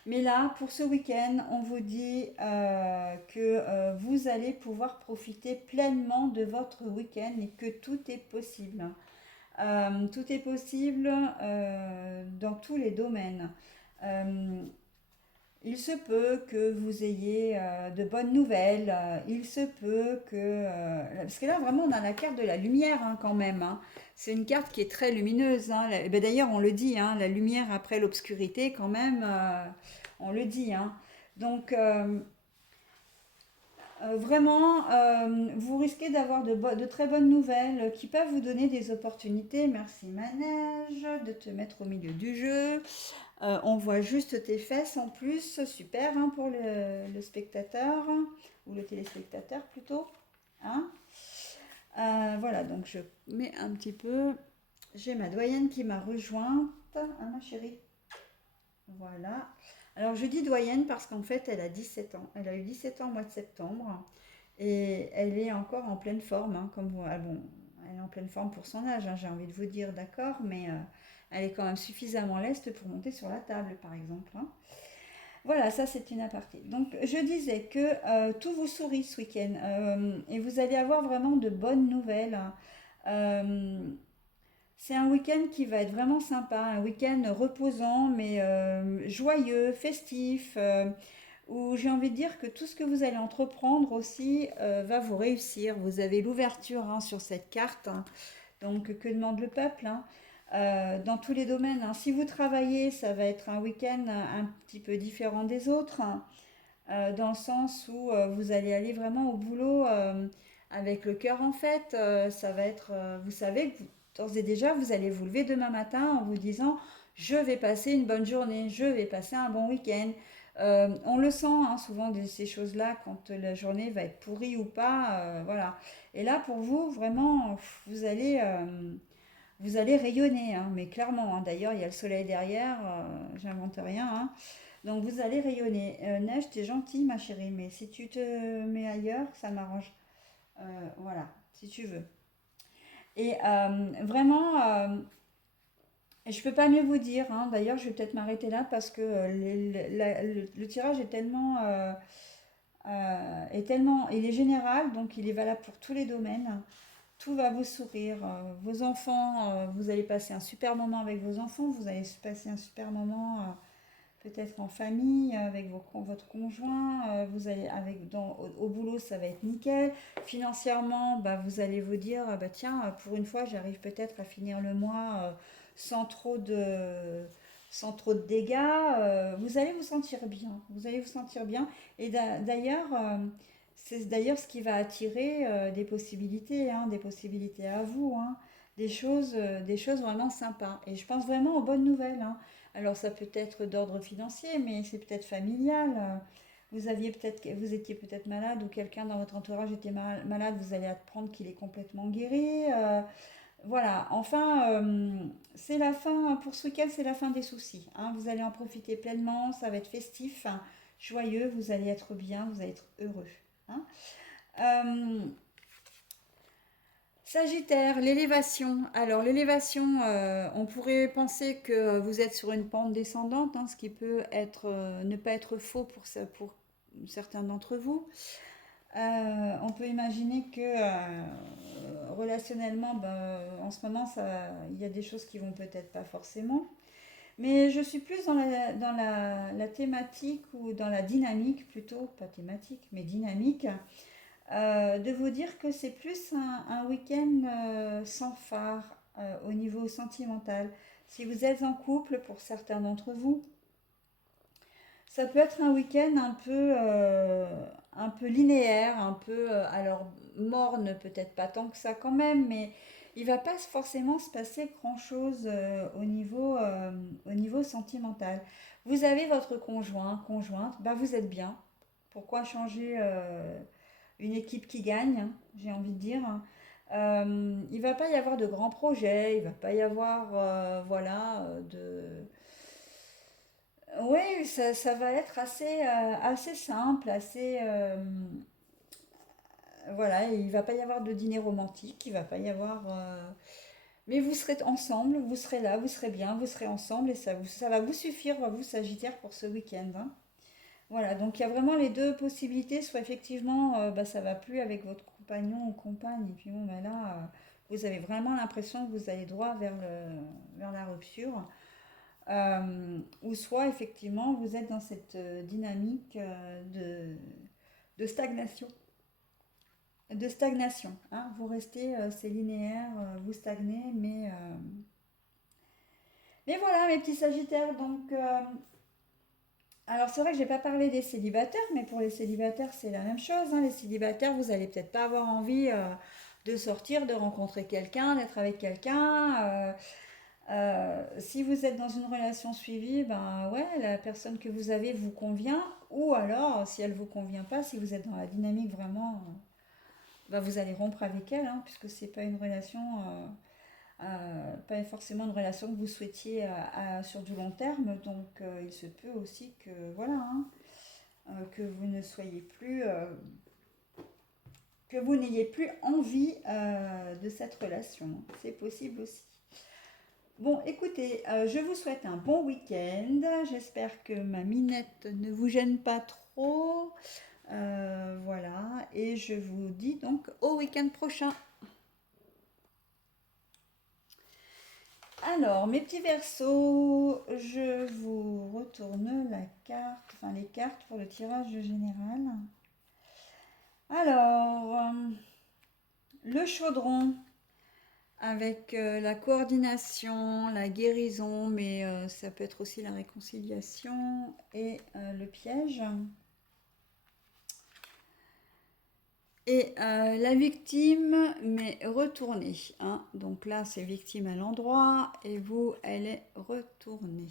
Mais là, pour ce week-end, on vous dit que vous allez pouvoir profiter pleinement de votre week-end et que tout est possible. Tout est possible dans tous les domaines. Euh, il se peut que vous ayez de bonnes nouvelles. Il se peut que... parce que là, vraiment, on a la carte de la lumière hein, quand même. Hein. C'est une carte qui est très lumineuse. Hein. Ben, d'ailleurs, on le dit, hein, la lumière après l'obscurité, quand même, on le dit. Hein. Donc, vraiment, vous risquez d'avoir de très bonnes nouvelles qui peuvent vous donner des opportunités. Merci Manège de te mettre au milieu du jeu. On voit juste tes fesses en plus, super hein, pour le spectateur, ou le téléspectateur plutôt. Hein. Voilà, donc je mets un petit peu. J'ai ma doyenne qui m'a rejointe. Hein, ma chérie. Voilà. Alors je dis doyenne parce qu'en fait elle a 17 ans. Elle a eu 17 ans au mois de septembre. Et elle est encore en pleine forme. Hein, comme vous... ah bon, elle est en pleine forme pour son âge, hein, j'ai envie de vous dire, d'accord, mais elle est quand même suffisamment leste pour monter sur la table, par exemple. Hein. Voilà, ça c'est une aparté. Donc je disais que tout vous sourit ce week-end et vous allez avoir vraiment de bonnes nouvelles. Hein. Euh, c'est un week-end qui va être vraiment sympa, un week-end reposant mais joyeux, festif, où j'ai envie de dire que tout ce que vous allez entreprendre aussi va vous réussir. Vous avez l'ouverture hein, sur cette carte. Hein. Donc que demande le peuple hein. Dans tous les domaines. Hein. Si vous travaillez, ça va être un week-end un petit peu différent des autres, hein, dans le sens où vous allez aller vraiment au boulot avec le cœur en fait. Ça va être, vous savez que d'ores et déjà, vous allez vous lever demain matin en vous disant, je vais passer une bonne journée, je vais passer un bon week-end. On le sent hein, souvent de ces choses-là quand la journée va être pourrie ou pas, voilà. Et là, pour vous, vraiment, vous allez rayonner, hein, mais clairement. Hein. D'ailleurs, il y a le soleil derrière, j'invente rien. Hein. Donc vous allez rayonner. Neige, t'es gentille, ma chérie, mais si tu te mets ailleurs, ça m'arrange. Voilà, si tu veux. Et vraiment, Et je peux pas mieux vous dire, hein. D'ailleurs, je vais peut-être m'arrêter là parce que le tirage il est général, donc il est valable pour tous les domaines. Tout va vous sourire. Vos enfants, vous allez passer un super moment avec vos enfants. Vous allez passer un super moment peut-être en famille, avec votre conjoint. Vous allez au boulot, ça va être nickel. Financièrement, bah, vous allez vous dire, ah bah tiens, pour une fois, j'arrive peut-être à finir le mois sans trop de, sans trop de dégâts. Vous allez vous sentir bien. Vous allez vous sentir bien. Et d'ailleurs, c'est d'ailleurs ce qui va attirer des possibilités à vous, hein, des choses vraiment sympas. Et je pense vraiment aux bonnes nouvelles, hein. Alors ça peut être d'ordre financier, mais c'est peut-être familial. Vous étiez peut-être malade ou quelqu'un dans votre entourage était malade, vous allez apprendre qu'il est complètement guéri. Voilà, enfin, c'est la fin, pour ce week-end, c'est la fin des soucis, hein. Vous allez en profiter pleinement, ça va être festif, hein, joyeux, vous allez être bien, vous allez être heureux, hein. Euh, Sagittaire, l'élévation. Alors l'élévation, on pourrait penser que vous êtes sur une pente descendante, hein, ce qui peut être, ne pas être faux pour certains d'entre vous. On peut imaginer que relationnellement, ben, en ce moment, il y a des choses qui vont peut-être pas forcément. Mais je suis plus la thématique ou dans la dynamique plutôt, pas thématique, mais dynamique, de vous dire que c'est plus un week-end sans phare au niveau sentimental. Si vous êtes en couple, pour certains d'entre vous, ça peut être un week-end un peu linéaire, un peu, alors morne, peut-être pas tant que ça quand même, mais il va pas forcément se passer grand-chose au niveau sentimental. Vous avez votre conjointe, bah vous êtes bien. Pourquoi changer une équipe qui gagne, hein, j'ai envie de dire. Il va pas y avoir de grands projets, il va pas y avoir, voilà, Oui, ça va être assez simple, voilà, il va pas y avoir de dîner romantique, il va pas y avoir... Mais vous serez ensemble, vous serez là, vous serez bien, vous serez ensemble et ça va vous suffire, vous Sagittaire, pour ce week-end, hein. Voilà, donc il y a vraiment les deux possibilités, soit effectivement bah, ça va plus avec votre compagnon ou compagne, et puis bon, bah, là, vous avez vraiment l'impression que vous allez droit vers la rupture. Ou soit effectivement vous êtes dans cette dynamique de stagnation. De stagnation, hein. Vous restez, c'est linéaire, vous stagnez, mais voilà mes petits sagittaires. Donc, alors c'est vrai que j'ai pas parlé des célibataires, mais pour les célibataires c'est la même chose, hein. Les célibataires, vous allez peut-être pas avoir envie de sortir, de rencontrer quelqu'un, d'être avec quelqu'un. Si vous êtes dans une relation suivie, ben ouais, la personne que vous avez vous convient, ou alors si elle vous convient pas, si vous êtes dans la dynamique vraiment, ben, vous allez rompre avec elle, hein, puisque c'est pas une relation, pas forcément une relation que vous souhaitiez sur du long terme. Donc il se peut aussi que voilà, hein, que vous ne soyez plus, que vous n'ayez plus envie de cette relation. C'est possible aussi. Bon, écoutez, je vous souhaite un bon week-end. J'espère que ma minette ne vous gêne pas trop. Voilà, et je vous dis donc au week-end prochain. Alors, mes petits versos, je vous retourne la carte, enfin les cartes pour le tirage général. Alors, le chaudron, avec la coordination, la guérison, mais ça peut être aussi la réconciliation et le piège. Et la victime, mais retournée, hein. Donc là, c'est victime à l'endroit et vous, elle est retournée.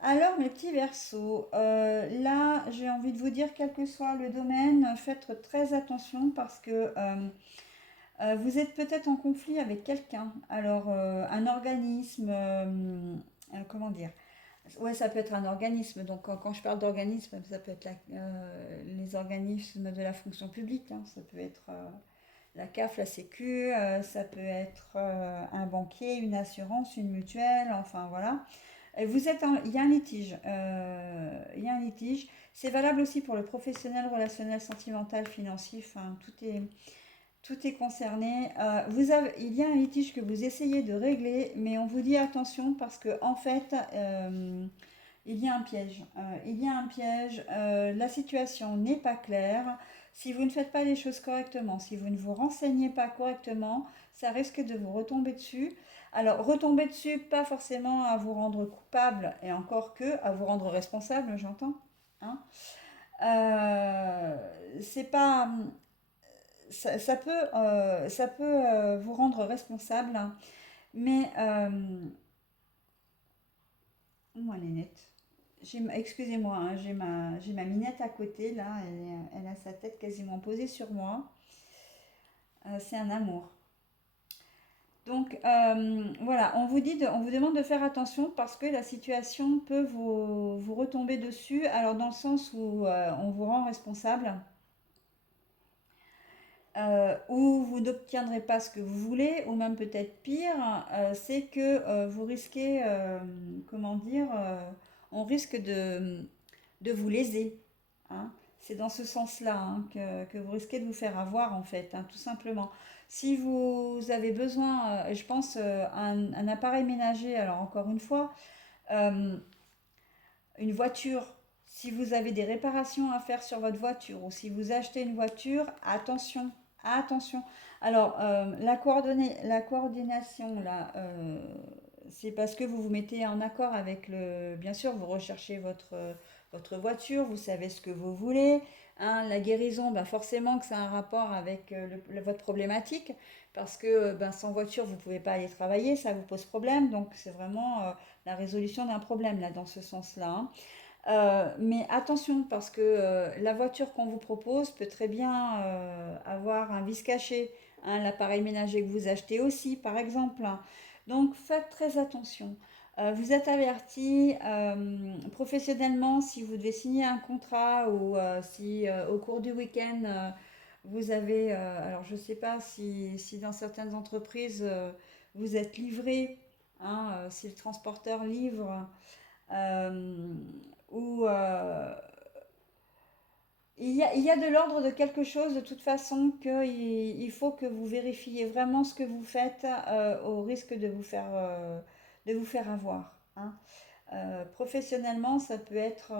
Alors, mes petits versos, là, j'ai envie de vous dire, quel que soit le domaine, faites très attention parce que vous êtes peut-être en conflit avec quelqu'un. Alors, un organisme, comment dire? Ouais, ça peut être un organisme. Donc, quand je parle d'organisme, ça peut être les organismes de la fonction publique, hein. Ça peut être La CAF, la Sécu, ça peut être un banquier, une assurance, une mutuelle, enfin voilà. Et il y a un litige. Il y a un litige. C'est valable aussi pour le professionnel, relationnel, sentimental, financier. Enfin, tout est concerné. Il y a un litige que vous essayez de régler, mais on vous dit attention parce que en fait, il y a un piège. Il y a un piège. La situation n'est pas claire. Si vous ne faites pas les choses correctement, si vous ne vous renseignez pas correctement, ça risque de vous retomber dessus. Alors, retomber dessus, pas forcément à vous rendre coupable, et encore que à vous rendre responsable, j'entends. Hein. C'est pas, ça peut vous rendre responsable, mais moi, Nénette. Excusez-moi, hein, j'ai ma minette à côté, là, elle a sa tête quasiment posée sur moi. C'est un amour. Donc voilà, on vous demande de faire attention parce que la situation peut vous retomber dessus. Alors dans le sens où on vous rend responsable, ou vous n'obtiendrez pas ce que vous voulez, ou même peut-être pire, c'est que vous risquez, comment dire, on risque de vous léser. Hein. C'est dans ce sens-là, hein, que vous risquez de vous faire avoir, en fait, hein, tout simplement. Si vous avez besoin, je pense, un appareil ménager, alors encore une fois, euh, une voiture, si vous avez des réparations à faire sur votre voiture ou si vous achetez une voiture, attention, attention. Alors, la coordination, là, c'est parce que vous vous mettez en accord avec le... Bien sûr, vous recherchez votre voiture, vous savez ce que vous voulez. Hein, la guérison, ben forcément que ça a un rapport avec votre problématique, parce que ben, sans voiture, vous ne pouvez pas aller travailler, ça vous pose problème. Donc, c'est vraiment la résolution d'un problème, là, dans ce sens-là. Hein. Mais attention, parce que la voiture qu'on vous propose peut très bien avoir un vice caché, hein, l'appareil ménager que vous achetez aussi, par exemple. Hein. Donc faites très attention. Vous êtes averti professionnellement si vous devez signer un contrat ou si au cours du week-end vous avez, alors je ne sais pas si dans certaines entreprises vous êtes livré, hein, si le transporteur livre. Euh, ou il y a de l'ordre de quelque chose de toute façon qu'il faut que vous vérifiez vraiment ce que vous faites au risque de vous faire avoir. Hein. Professionnellement, ça peut être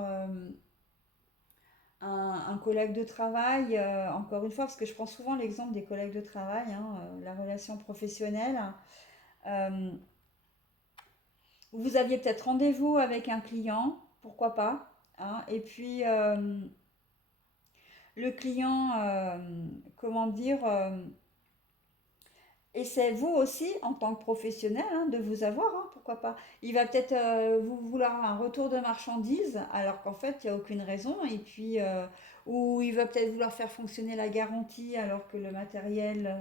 un collègue de travail, encore une fois, parce que je prends souvent l'exemple des collègues de travail, hein, la relation professionnelle. Euh, Vous aviez peut-être rendez-vous avec un client, pourquoi pas. Hein, et puis, le client, comment dire, essaie vous aussi, en tant que professionnel, hein, de vous avoir, hein, pourquoi pas. Il va peut-être vous vouloir un retour de marchandises, alors qu'en fait, il n'y a aucune raison. Et puis, ou il va peut-être vouloir faire fonctionner la garantie, alors que le matériel,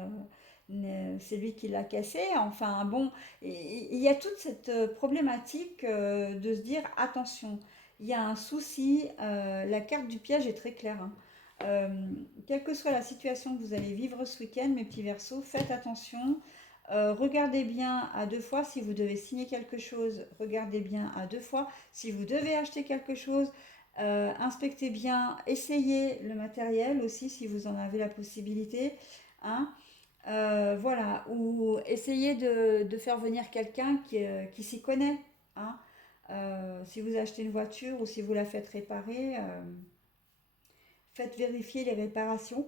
c'est lui qui l'a cassé. Enfin, bon, il y a toute cette problématique de se dire, attention, il y a un souci, la carte du piège est très claire. Hein. Euh, Quelle que soit la situation que vous allez vivre ce week-end, mes petits versos, faites attention. Regardez bien à deux fois si vous devez signer quelque chose. Regardez bien à deux fois si vous devez acheter quelque chose. Inspectez bien, essayez le matériel aussi si vous en avez la possibilité. Hein. Voilà, ou essayez de faire venir quelqu'un qui s'y connaît. Hein. Si vous achetez une voiture ou si vous la faites réparer, faites vérifier les réparations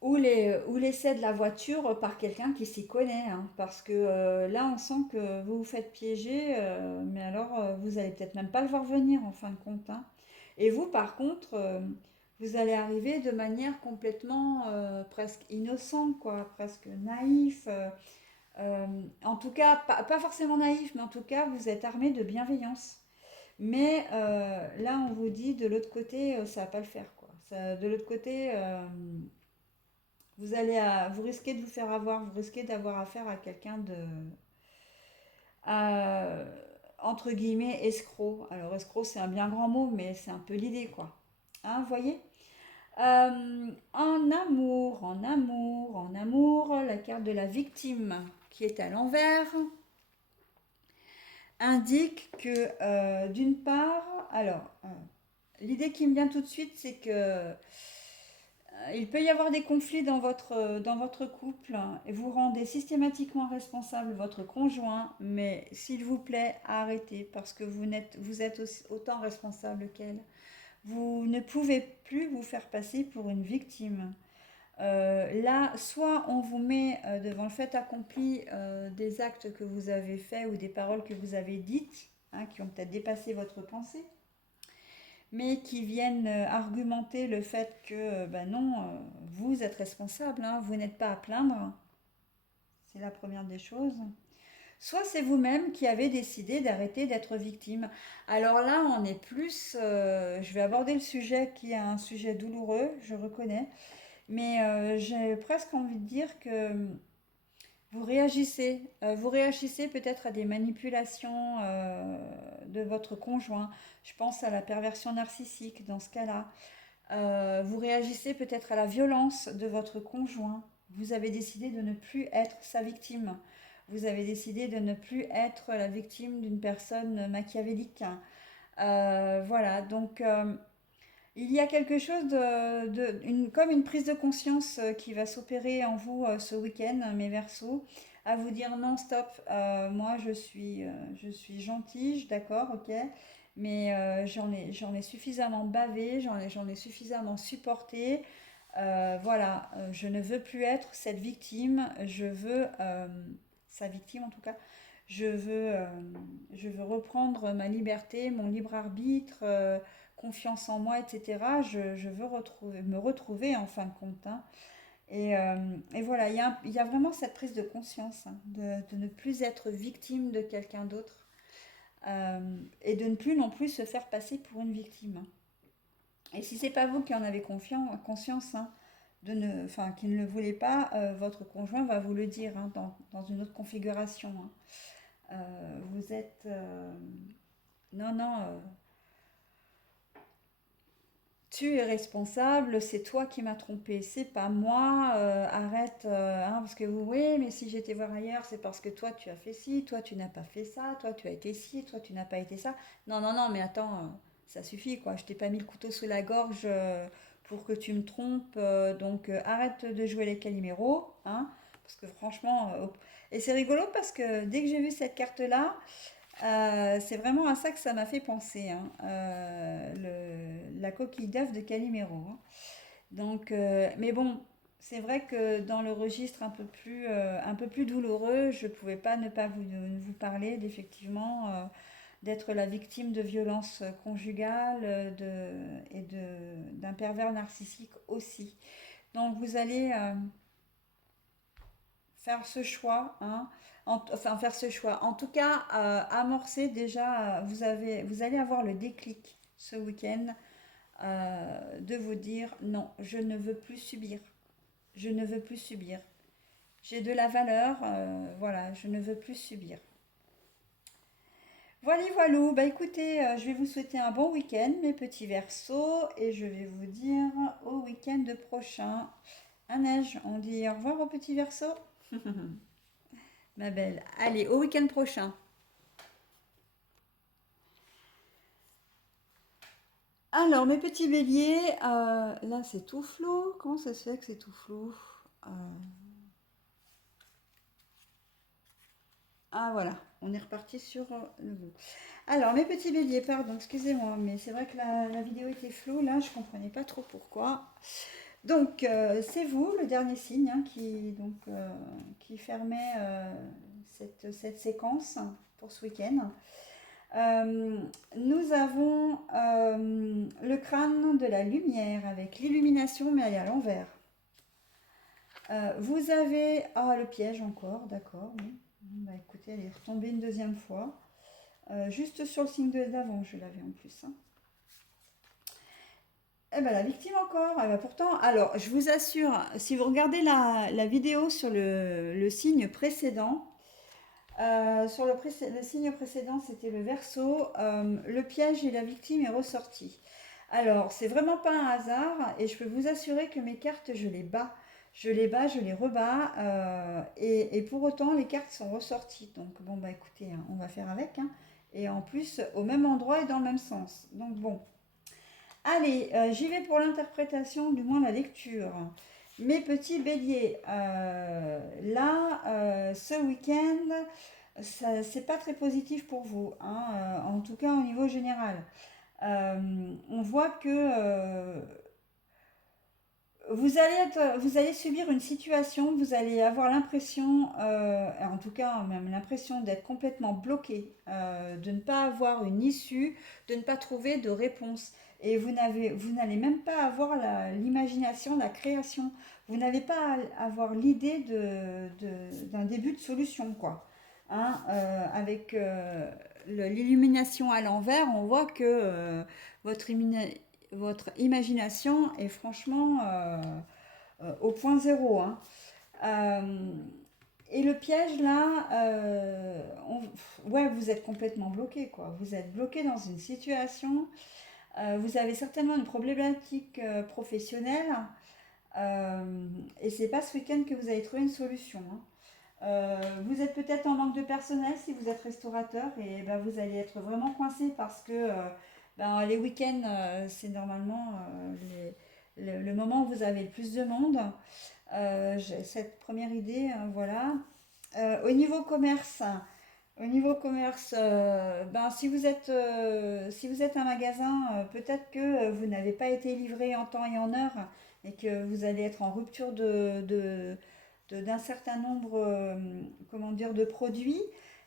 ou l'essai de la voiture par quelqu'un qui s'y connaît. Hein, parce que là, on sent que vous vous faites piéger, mais alors vous allez peut-être même pas le voir venir en fin de compte. Hein. Et vous, par contre, vous allez arriver de manière complètement presque innocente, quoi, presque naïf. En tout cas, pas forcément naïf, mais en tout cas, vous êtes armé de bienveillance. Mais là, on vous dit de l'autre côté, ça va pas le faire, quoi. De l'autre côté, vous risquez de vous faire avoir, vous risquez d'avoir affaire à quelqu'un à, entre guillemets, escroc. Alors, escroc, c'est un bien grand mot, mais c'est un peu l'idée, quoi. Hein, vous voyez? En amour, la carte de la victime qui est à l'envers indique que d'une part, alors l'idée qui me vient tout de suite, c'est que il peut y avoir des conflits dans votre couple et vous rendez systématiquement responsable votre conjoint, mais s'il vous plaît, arrêtez parce que vous êtes autant responsable qu'elle. Vous ne pouvez plus vous faire passer pour une victime. Là, soit on vous met devant le fait accompli des actes que vous avez faits ou des paroles que vous avez dites, hein, qui ont peut-être dépassé votre pensée, mais qui viennent argumenter le fait que, ben non, vous êtes responsable, hein, vous n'êtes pas à plaindre. C'est la première des choses. Soit c'est vous-même qui avez décidé d'arrêter d'être victime. Alors là, on est plus... je vais aborder le sujet qui est un sujet douloureux, je reconnais. Mais j'ai presque envie de dire que vous réagissez peut-être à des manipulations de votre conjoint. Je pense à la perversion narcissique dans ce cas-là. Vous réagissez peut-être à la violence de votre conjoint. Vous avez décidé de ne plus être sa victime. Vous avez décidé de ne plus être la victime d'une personne machiavélique. Voilà, donc il y a quelque chose comme une prise de conscience qui va s'opérer en vous ce week-end, mes Verseaux, à vous dire non, stop, moi je suis gentille, d'accord, ok, mais j'en ai suffisamment bavé, j'en ai suffisamment supporté. Voilà, je ne veux plus être cette victime, je veux, sa victime en tout cas, je veux, euh, je veux reprendre ma liberté, mon libre arbitre, confiance en moi, etc. Je veux me retrouver en fin de compte, hein. Et voilà, il y a vraiment cette prise de conscience, hein, de ne plus être victime de quelqu'un d'autre et de ne plus non plus se faire passer pour une victime, hein. Et si c'est pas vous qui en avez conscience, hein, enfin, qui ne le voulez pas, votre conjoint va vous le dire, hein, dans une autre configuration, hein. Vous êtes... non, non, tu es responsable, c'est toi qui m'as trompé, c'est pas moi, arrête, hein, parce que oui, mais si j'étais voir ailleurs, c'est parce que toi tu as fait ci, toi tu n'as pas fait ça, toi tu as été ci, toi tu n'as pas été ça. Non, non, non, mais attends, ça suffit quoi, je t'ai pas mis le couteau sous la gorge pour que tu me trompes, donc arrête de jouer les caliméros, hein, parce que franchement, et c'est rigolo parce que dès que j'ai vu cette carte-là, c'est vraiment à ça que ça m'a fait penser, hein, la coquille d'œuf de Calimero, hein. Donc, mais bon, c'est vrai que dans le registre un peu plus douloureux, je ne pouvais pas ne pas vous parler d'effectivement d'être la victime de violences conjugales d'un pervers narcissique aussi. Donc, vous allez faire ce choix, hein, enfin faire ce choix. En tout cas, amorcer déjà, vous allez avoir le déclic ce week-end de vous dire non, je ne veux plus subir. Je ne veux plus subir. J'ai de la valeur, voilà, je ne veux plus subir. Voilà, voilà. Bah écoutez, je vais vous souhaiter un bon week-end, mes petits Verseaux, et je vais vous dire au week-end prochain. À neige, on dit au revoir aux petits Verseaux. Ma belle. Allez, au week-end prochain. Alors, mes petits béliers, là c'est tout flou. Comment ça se fait que c'est tout flou? Euh, Ah voilà, on est reparti sur le bleu. Alors, mes petits béliers, pardon, excusez-moi, mais c'est vrai que la vidéo était floue, là, je comprenais pas trop pourquoi. Donc, c'est vous, le dernier signe, hein, qui fermait cette séquence pour ce week-end. Euh, Nous avons le crâne de la lumière avec l'illumination, mais elle est à l'envers. Vous avez... Ah, le piège encore, d'accord. Oui. Bah, écoutez, elle est retombée une deuxième fois. Juste sur le signe d'avant, je l'avais en plus, hein. Eh ben, la victime encore. Eh ben, pourtant, alors, je vous assure, si vous regardez la vidéo sur le signe précédent, sur le signe précédent, c'était le Verseau. Le piège et la victime est ressorti. Alors, c'est vraiment pas un hasard et je peux vous assurer que mes cartes, je les bats. Je les bats, je les rebats et pour autant, les cartes sont ressorties. Donc, bon, bah écoutez, hein, on va faire avec, hein. Et en plus, au même endroit et dans le même sens. Donc, bon. Allez, j'y vais pour l'interprétation, du moins la lecture. Mes petits béliers, là, ce week-end, c'est pas très positif pour vous, hein, en tout cas au niveau général. On voit que vous allez subir une situation, vous allez avoir l'impression, en tout cas même l'impression d'être complètement bloqué, de ne pas avoir une issue, de ne pas trouver de réponse. Et vous n'allez même pas avoir l'imagination, la création. Vous n'allez pas avoir l'idée d'un début de solution, quoi. Hein, avec l'illumination à l'envers, on voit que votre, votre imagination est franchement au point zéro, hein. Euh, et le piège là, ouais, vous êtes complètement bloqué, quoi. Vous êtes bloqué dans une situation. Vous avez certainement une problématique professionnelle. Et c'est pas ce week-end que vous allez trouver une solution, hein. Vous êtes peut-être en manque de personnel si vous êtes restaurateur et ben, vous allez être vraiment coincé parce que ben, les week-ends, c'est normalement le moment où vous avez le plus de monde. J'ai cette première idée, voilà. Au niveau commerce, ben, si vous êtes un magasin, peut-être que vous n'avez pas été livré en temps et en heure et que vous allez être en rupture d'un certain nombre comment dire, de produits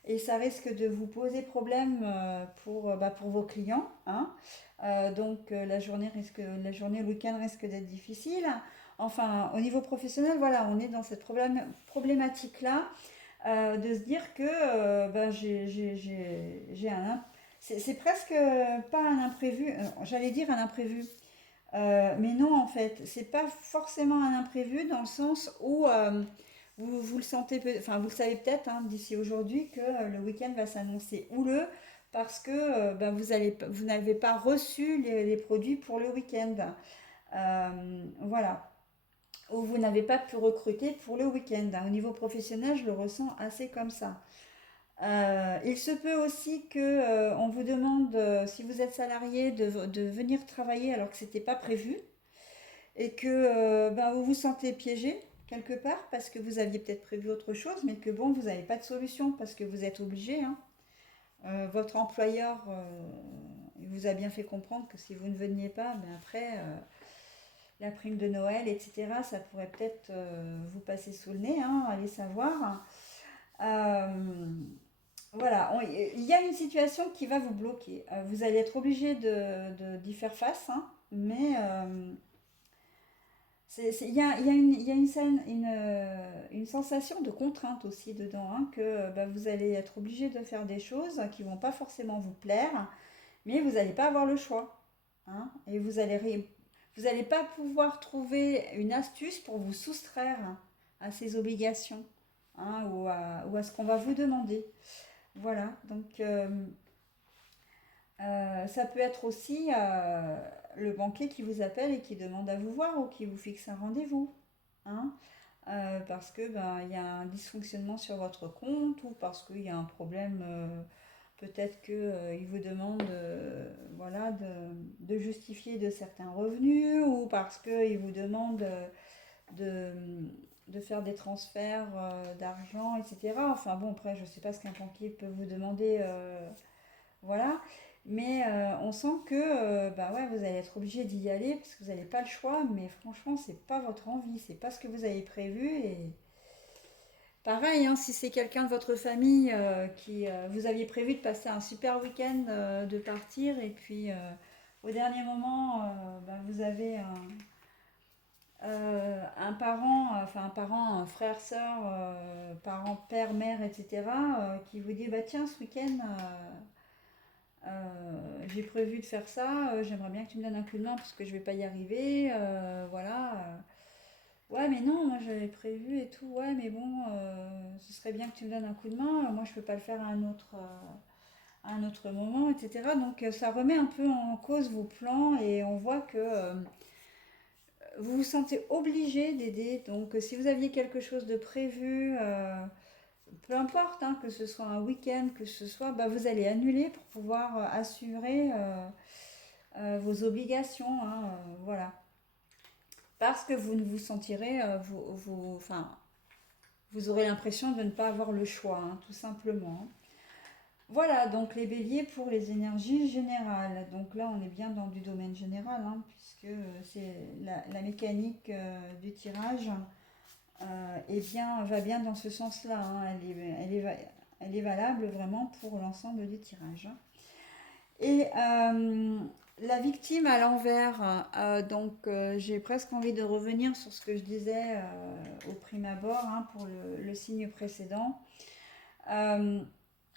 et ça risque de vous poser problème bah, pour vos clients, hein. Donc la journée, le week-end risque d'être difficile. Enfin, au niveau professionnel, voilà, on est dans cette problématique-là de se dire que ben, j'ai un... C'est presque pas un imprévu, j'allais dire un imprévu, mais non, en fait, c'est pas forcément un imprévu dans le sens où vous le sentez, enfin vous le savez peut-être hein, d'ici aujourd'hui que le week-end va s'annoncer houleux parce que ben, vous n'avez pas reçu les produits pour le week-end. Voilà. Ou vous n'avez pas pu recruter pour le week-end. Au niveau professionnel, je le ressens assez comme ça. Il se peut aussi que on vous demande, si vous êtes salarié, de venir travailler alors que c'était pas prévu et que ben, vous vous sentez piégé quelque part parce que vous aviez peut-être prévu autre chose, mais que bon, vous n'avez pas de solution parce que vous êtes obligé, hein. Votre employeur il vous a bien fait comprendre que si vous ne veniez pas, ben après la prime de Noël, etc., ça pourrait peut-être vous passer sous le nez, hein, allez savoir. Euh, voilà, il y a une situation qui va vous bloquer. Vous allez être obligé d'y faire face, hein, mais il y a une sensation de contrainte aussi dedans, hein, que bah, vous allez être obligé de faire des choses qui vont pas forcément vous plaire, mais vous n'allez pas avoir le choix, hein, et vous allez pas pouvoir trouver une astuce pour vous soustraire à ces obligations, hein, ou à ce qu'on va vous demander. Voilà, donc ça peut être aussi le banquier qui vous appelle et qui demande à vous voir ou qui vous fixe un rendez-vous, hein. Parce que ben, il y a un dysfonctionnement sur votre compte ou parce qu'il y a un problème, peut-être que il vous demande voilà, de justifier de certains revenus ou parce qu'il vous demande de, de faire des transferts d'argent, etc. Enfin bon, après, je ne sais pas ce qu'un banquier peut vous demander, voilà. Mais on sent que bah ouais, vous allez être obligé d'y aller parce que vous n'avez pas le choix, mais franchement, c'est pas votre envie, c'est pas ce que vous avez prévu. Et pareil, hein, si c'est quelqu'un de votre famille qui vous aviez prévu de passer un super week-end, de partir, et puis au dernier moment, bah, vous avez un parent, enfin un parent, un frère, sœur, parent, père, mère, etc., qui vous dit bah tiens, ce week-end. J'ai prévu de faire ça, j'aimerais bien que tu me donnes un coup de main parce que je vais pas y arriver, voilà. Ouais, mais non, moi j'avais prévu et tout, ouais, mais bon, ce serait bien que tu me donnes un coup de main, moi je peux pas le faire à un autre moment, etc. Donc ça remet un peu en cause vos plans et on voit que vous vous sentez obligé d'aider. Donc si vous aviez quelque chose de prévu, peu importe, hein, que ce soit un week-end, que ce soit, bah, vous allez annuler pour pouvoir assurer vos obligations, hein, voilà. Parce que vous ne vous sentirez, enfin, vous aurez l'impression de ne pas avoir le choix, hein, tout simplement. Voilà, donc les béliers pour les énergies générales. Donc là, on est bien dans du domaine général, hein, puisque c'est la mécanique du tirage va bien dans ce sens-là, hein. Elle est valable vraiment pour l'ensemble du tirage, hein. Et la victime à l'envers, j'ai presque envie de revenir sur ce que je disais au prime abord, hein, pour le signe précédent. Euh,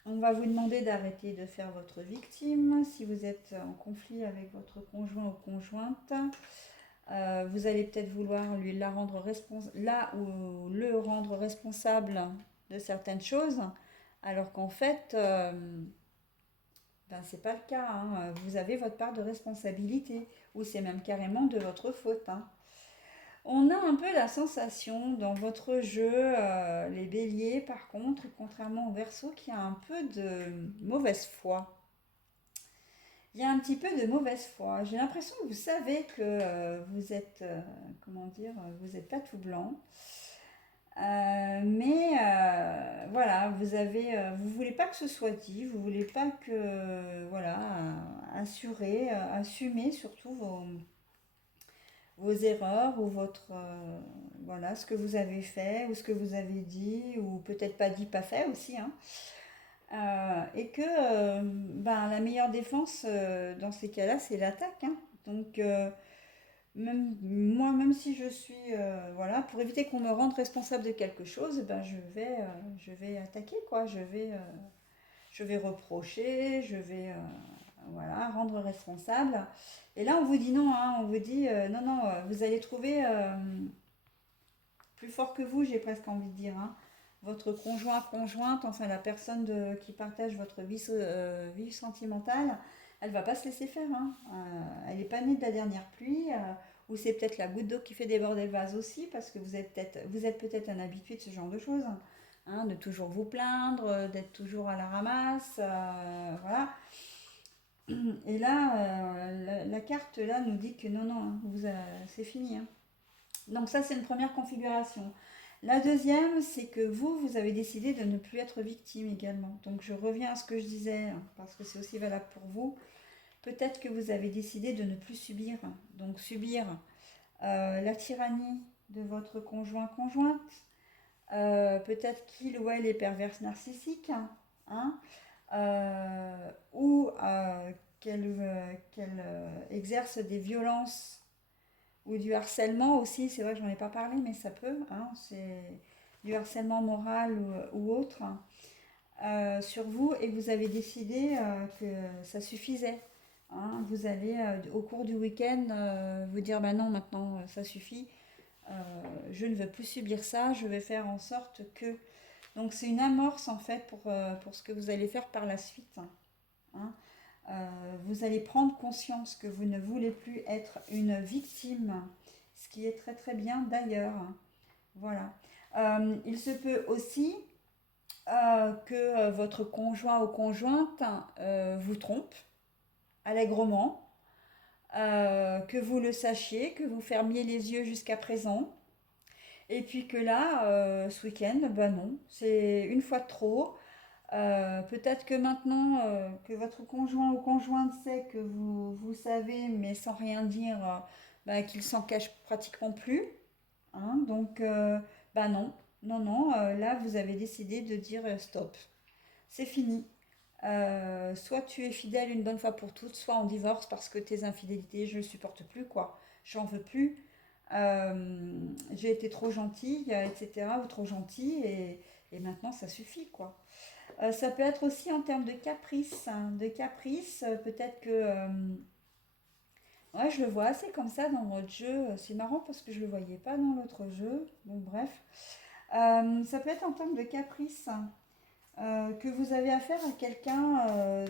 on va vous demander d'arrêter de faire votre victime si vous êtes en conflit avec votre conjoint ou conjointe. Vous allez peut-être vouloir là ou le rendre responsable de certaines choses, alors qu'en fait, ben, c'est pas le cas, hein. Vous avez votre part de responsabilité, ou c'est même carrément de votre faute, hein. On a un peu la sensation dans votre jeu, les béliers, par contre, contrairement au Verseau, qu'il y a un peu de mauvaise foi. Il y a un petit peu de mauvaise foi. J'ai l'impression que vous savez que vous êtes, comment dire, vous n'êtes pas tout blanc. Mais voilà, vous voulez pas que ce soit dit, vous voulez pas que, voilà, assumer surtout vos erreurs ou voilà, ce que vous avez fait ou ce que vous avez dit ou peut-être pas dit, pas fait aussi, hein. Et que ben, la meilleure défense dans ces cas-là, c'est l'attaque, hein. Donc, même si je suis, voilà, pour éviter qu'on me rende responsable de quelque chose, ben, je vais attaquer, quoi. Je vais reprocher, voilà, rendre responsable. Et là, on vous dit non, hein, on vous dit non, non, vous allez trouver plus fort que vous, j'ai presque envie de dire, hein, votre conjoint, conjointe, enfin la personne qui partage votre vie sentimentale, elle va pas se laisser faire, hein. Elle n'est pas née de la dernière pluie, ou c'est peut-être la goutte d'eau qui fait déborder le vase aussi, parce que vous êtes peut-être un habitué de ce genre de choses, hein, de toujours vous plaindre, d'être toujours à la ramasse, voilà. Et là, la carte là nous dit que non, non, hein, c'est fini, hein. Donc ça, c'est une première configuration. La deuxième, c'est que vous avez décidé de ne plus être victime également. Donc je reviens à ce que je disais, hein, parce que c'est aussi valable pour vous. Peut-être que vous avez décidé de ne plus subir. Donc subir la tyrannie de votre conjointe. Peut-être qu'il ou elle est perverse narcissique, hein, ou qu'elle exerce des violences ou du harcèlement aussi. C'est vrai que j'en ai pas parlé, mais ça peut, hein, c'est du harcèlement moral ou autre, sur vous, et vous avez décidé que ça suffisait, hein. Vous allez au cours du week-end vous dire bah non, maintenant ça suffit, je ne veux plus subir ça, je vais faire en sorte que. Donc c'est une amorce en fait pour ce que vous allez faire par la suite, hein. Vous allez prendre conscience que vous ne voulez plus être une victime, ce qui est très très bien d'ailleurs. Voilà. Il se peut aussi que votre conjoint ou conjointe vous trompe allègrement, que vous le sachiez, que vous fermiez les yeux jusqu'à présent, et puis que là, ce week-end, ben non, c'est une fois de trop. Peut-être que maintenant que votre conjoint ou conjointe sait que vous savez, mais sans rien dire, bah, qu'il s'en cache pratiquement plus, hein. Donc, bah non, non, non, là, vous avez décidé de dire stop, c'est fini. Soit tu es fidèle une bonne fois pour toutes, soit on divorce parce que tes infidélités, je ne supporte plus, quoi. J'en veux plus. J'ai été trop gentille, etc., ou trop gentil, et maintenant ça suffit, quoi. Ça peut être aussi en termes de caprice, hein. De caprice, peut-être que. Ouais, je le vois assez comme ça dans votre jeu. C'est marrant parce que je ne le voyais pas dans l'autre jeu. Bon, bref. Ça peut être en termes de caprice, hein. que vous avez affaire à quelqu'un,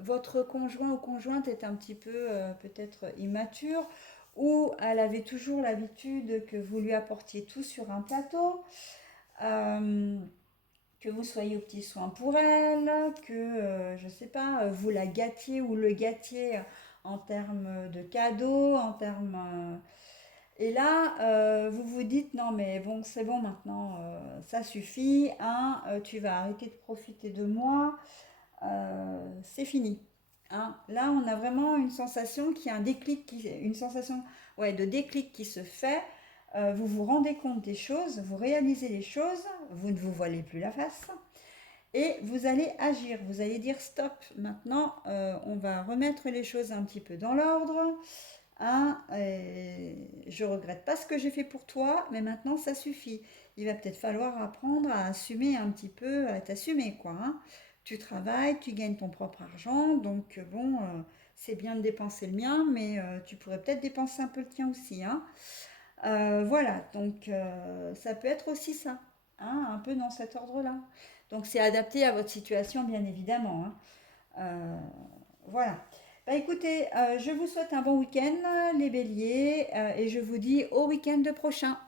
votre conjoint ou conjointe est un petit peu peut-être immature, ou elle avait toujours l'habitude que vous lui apportiez tout sur un plateau, euh, que vous soyez au petit soin pour elle, que, je sais pas, vous la gâtiez ou le gâtiez en termes de cadeaux, en termes... et là, vous vous dites, non mais bon, c'est bon maintenant, ça suffit, hein, tu vas arrêter de profiter de moi, c'est fini. Hein. Là, on a vraiment une sensation qui est un déclic, une sensation ouais, de déclic qui se fait. Vous vous rendez compte des choses, vous réalisez les choses, vous ne vous voilez plus la face et vous allez agir. Vous allez dire stop. Maintenant, on va remettre les choses un petit peu dans l'ordre. Hein, je regrette pas ce que j'ai fait pour toi, mais maintenant ça suffit. Il va peut-être falloir apprendre à assumer un petit peu, à t'assumer quoi. Hein. Tu travailles, tu gagnes ton propre argent, donc bon, c'est bien de dépenser le mien, mais tu pourrais peut-être dépenser un peu le tien aussi. Hein. Voilà, donc ça peut être aussi ça, hein, un peu dans cet ordre-là. Donc c'est adapté à votre situation, bien évidemment. Hein. Euh, voilà. Bah écoutez, je vous souhaite un bon week-end, les béliers, et je vous dis au week-end prochain.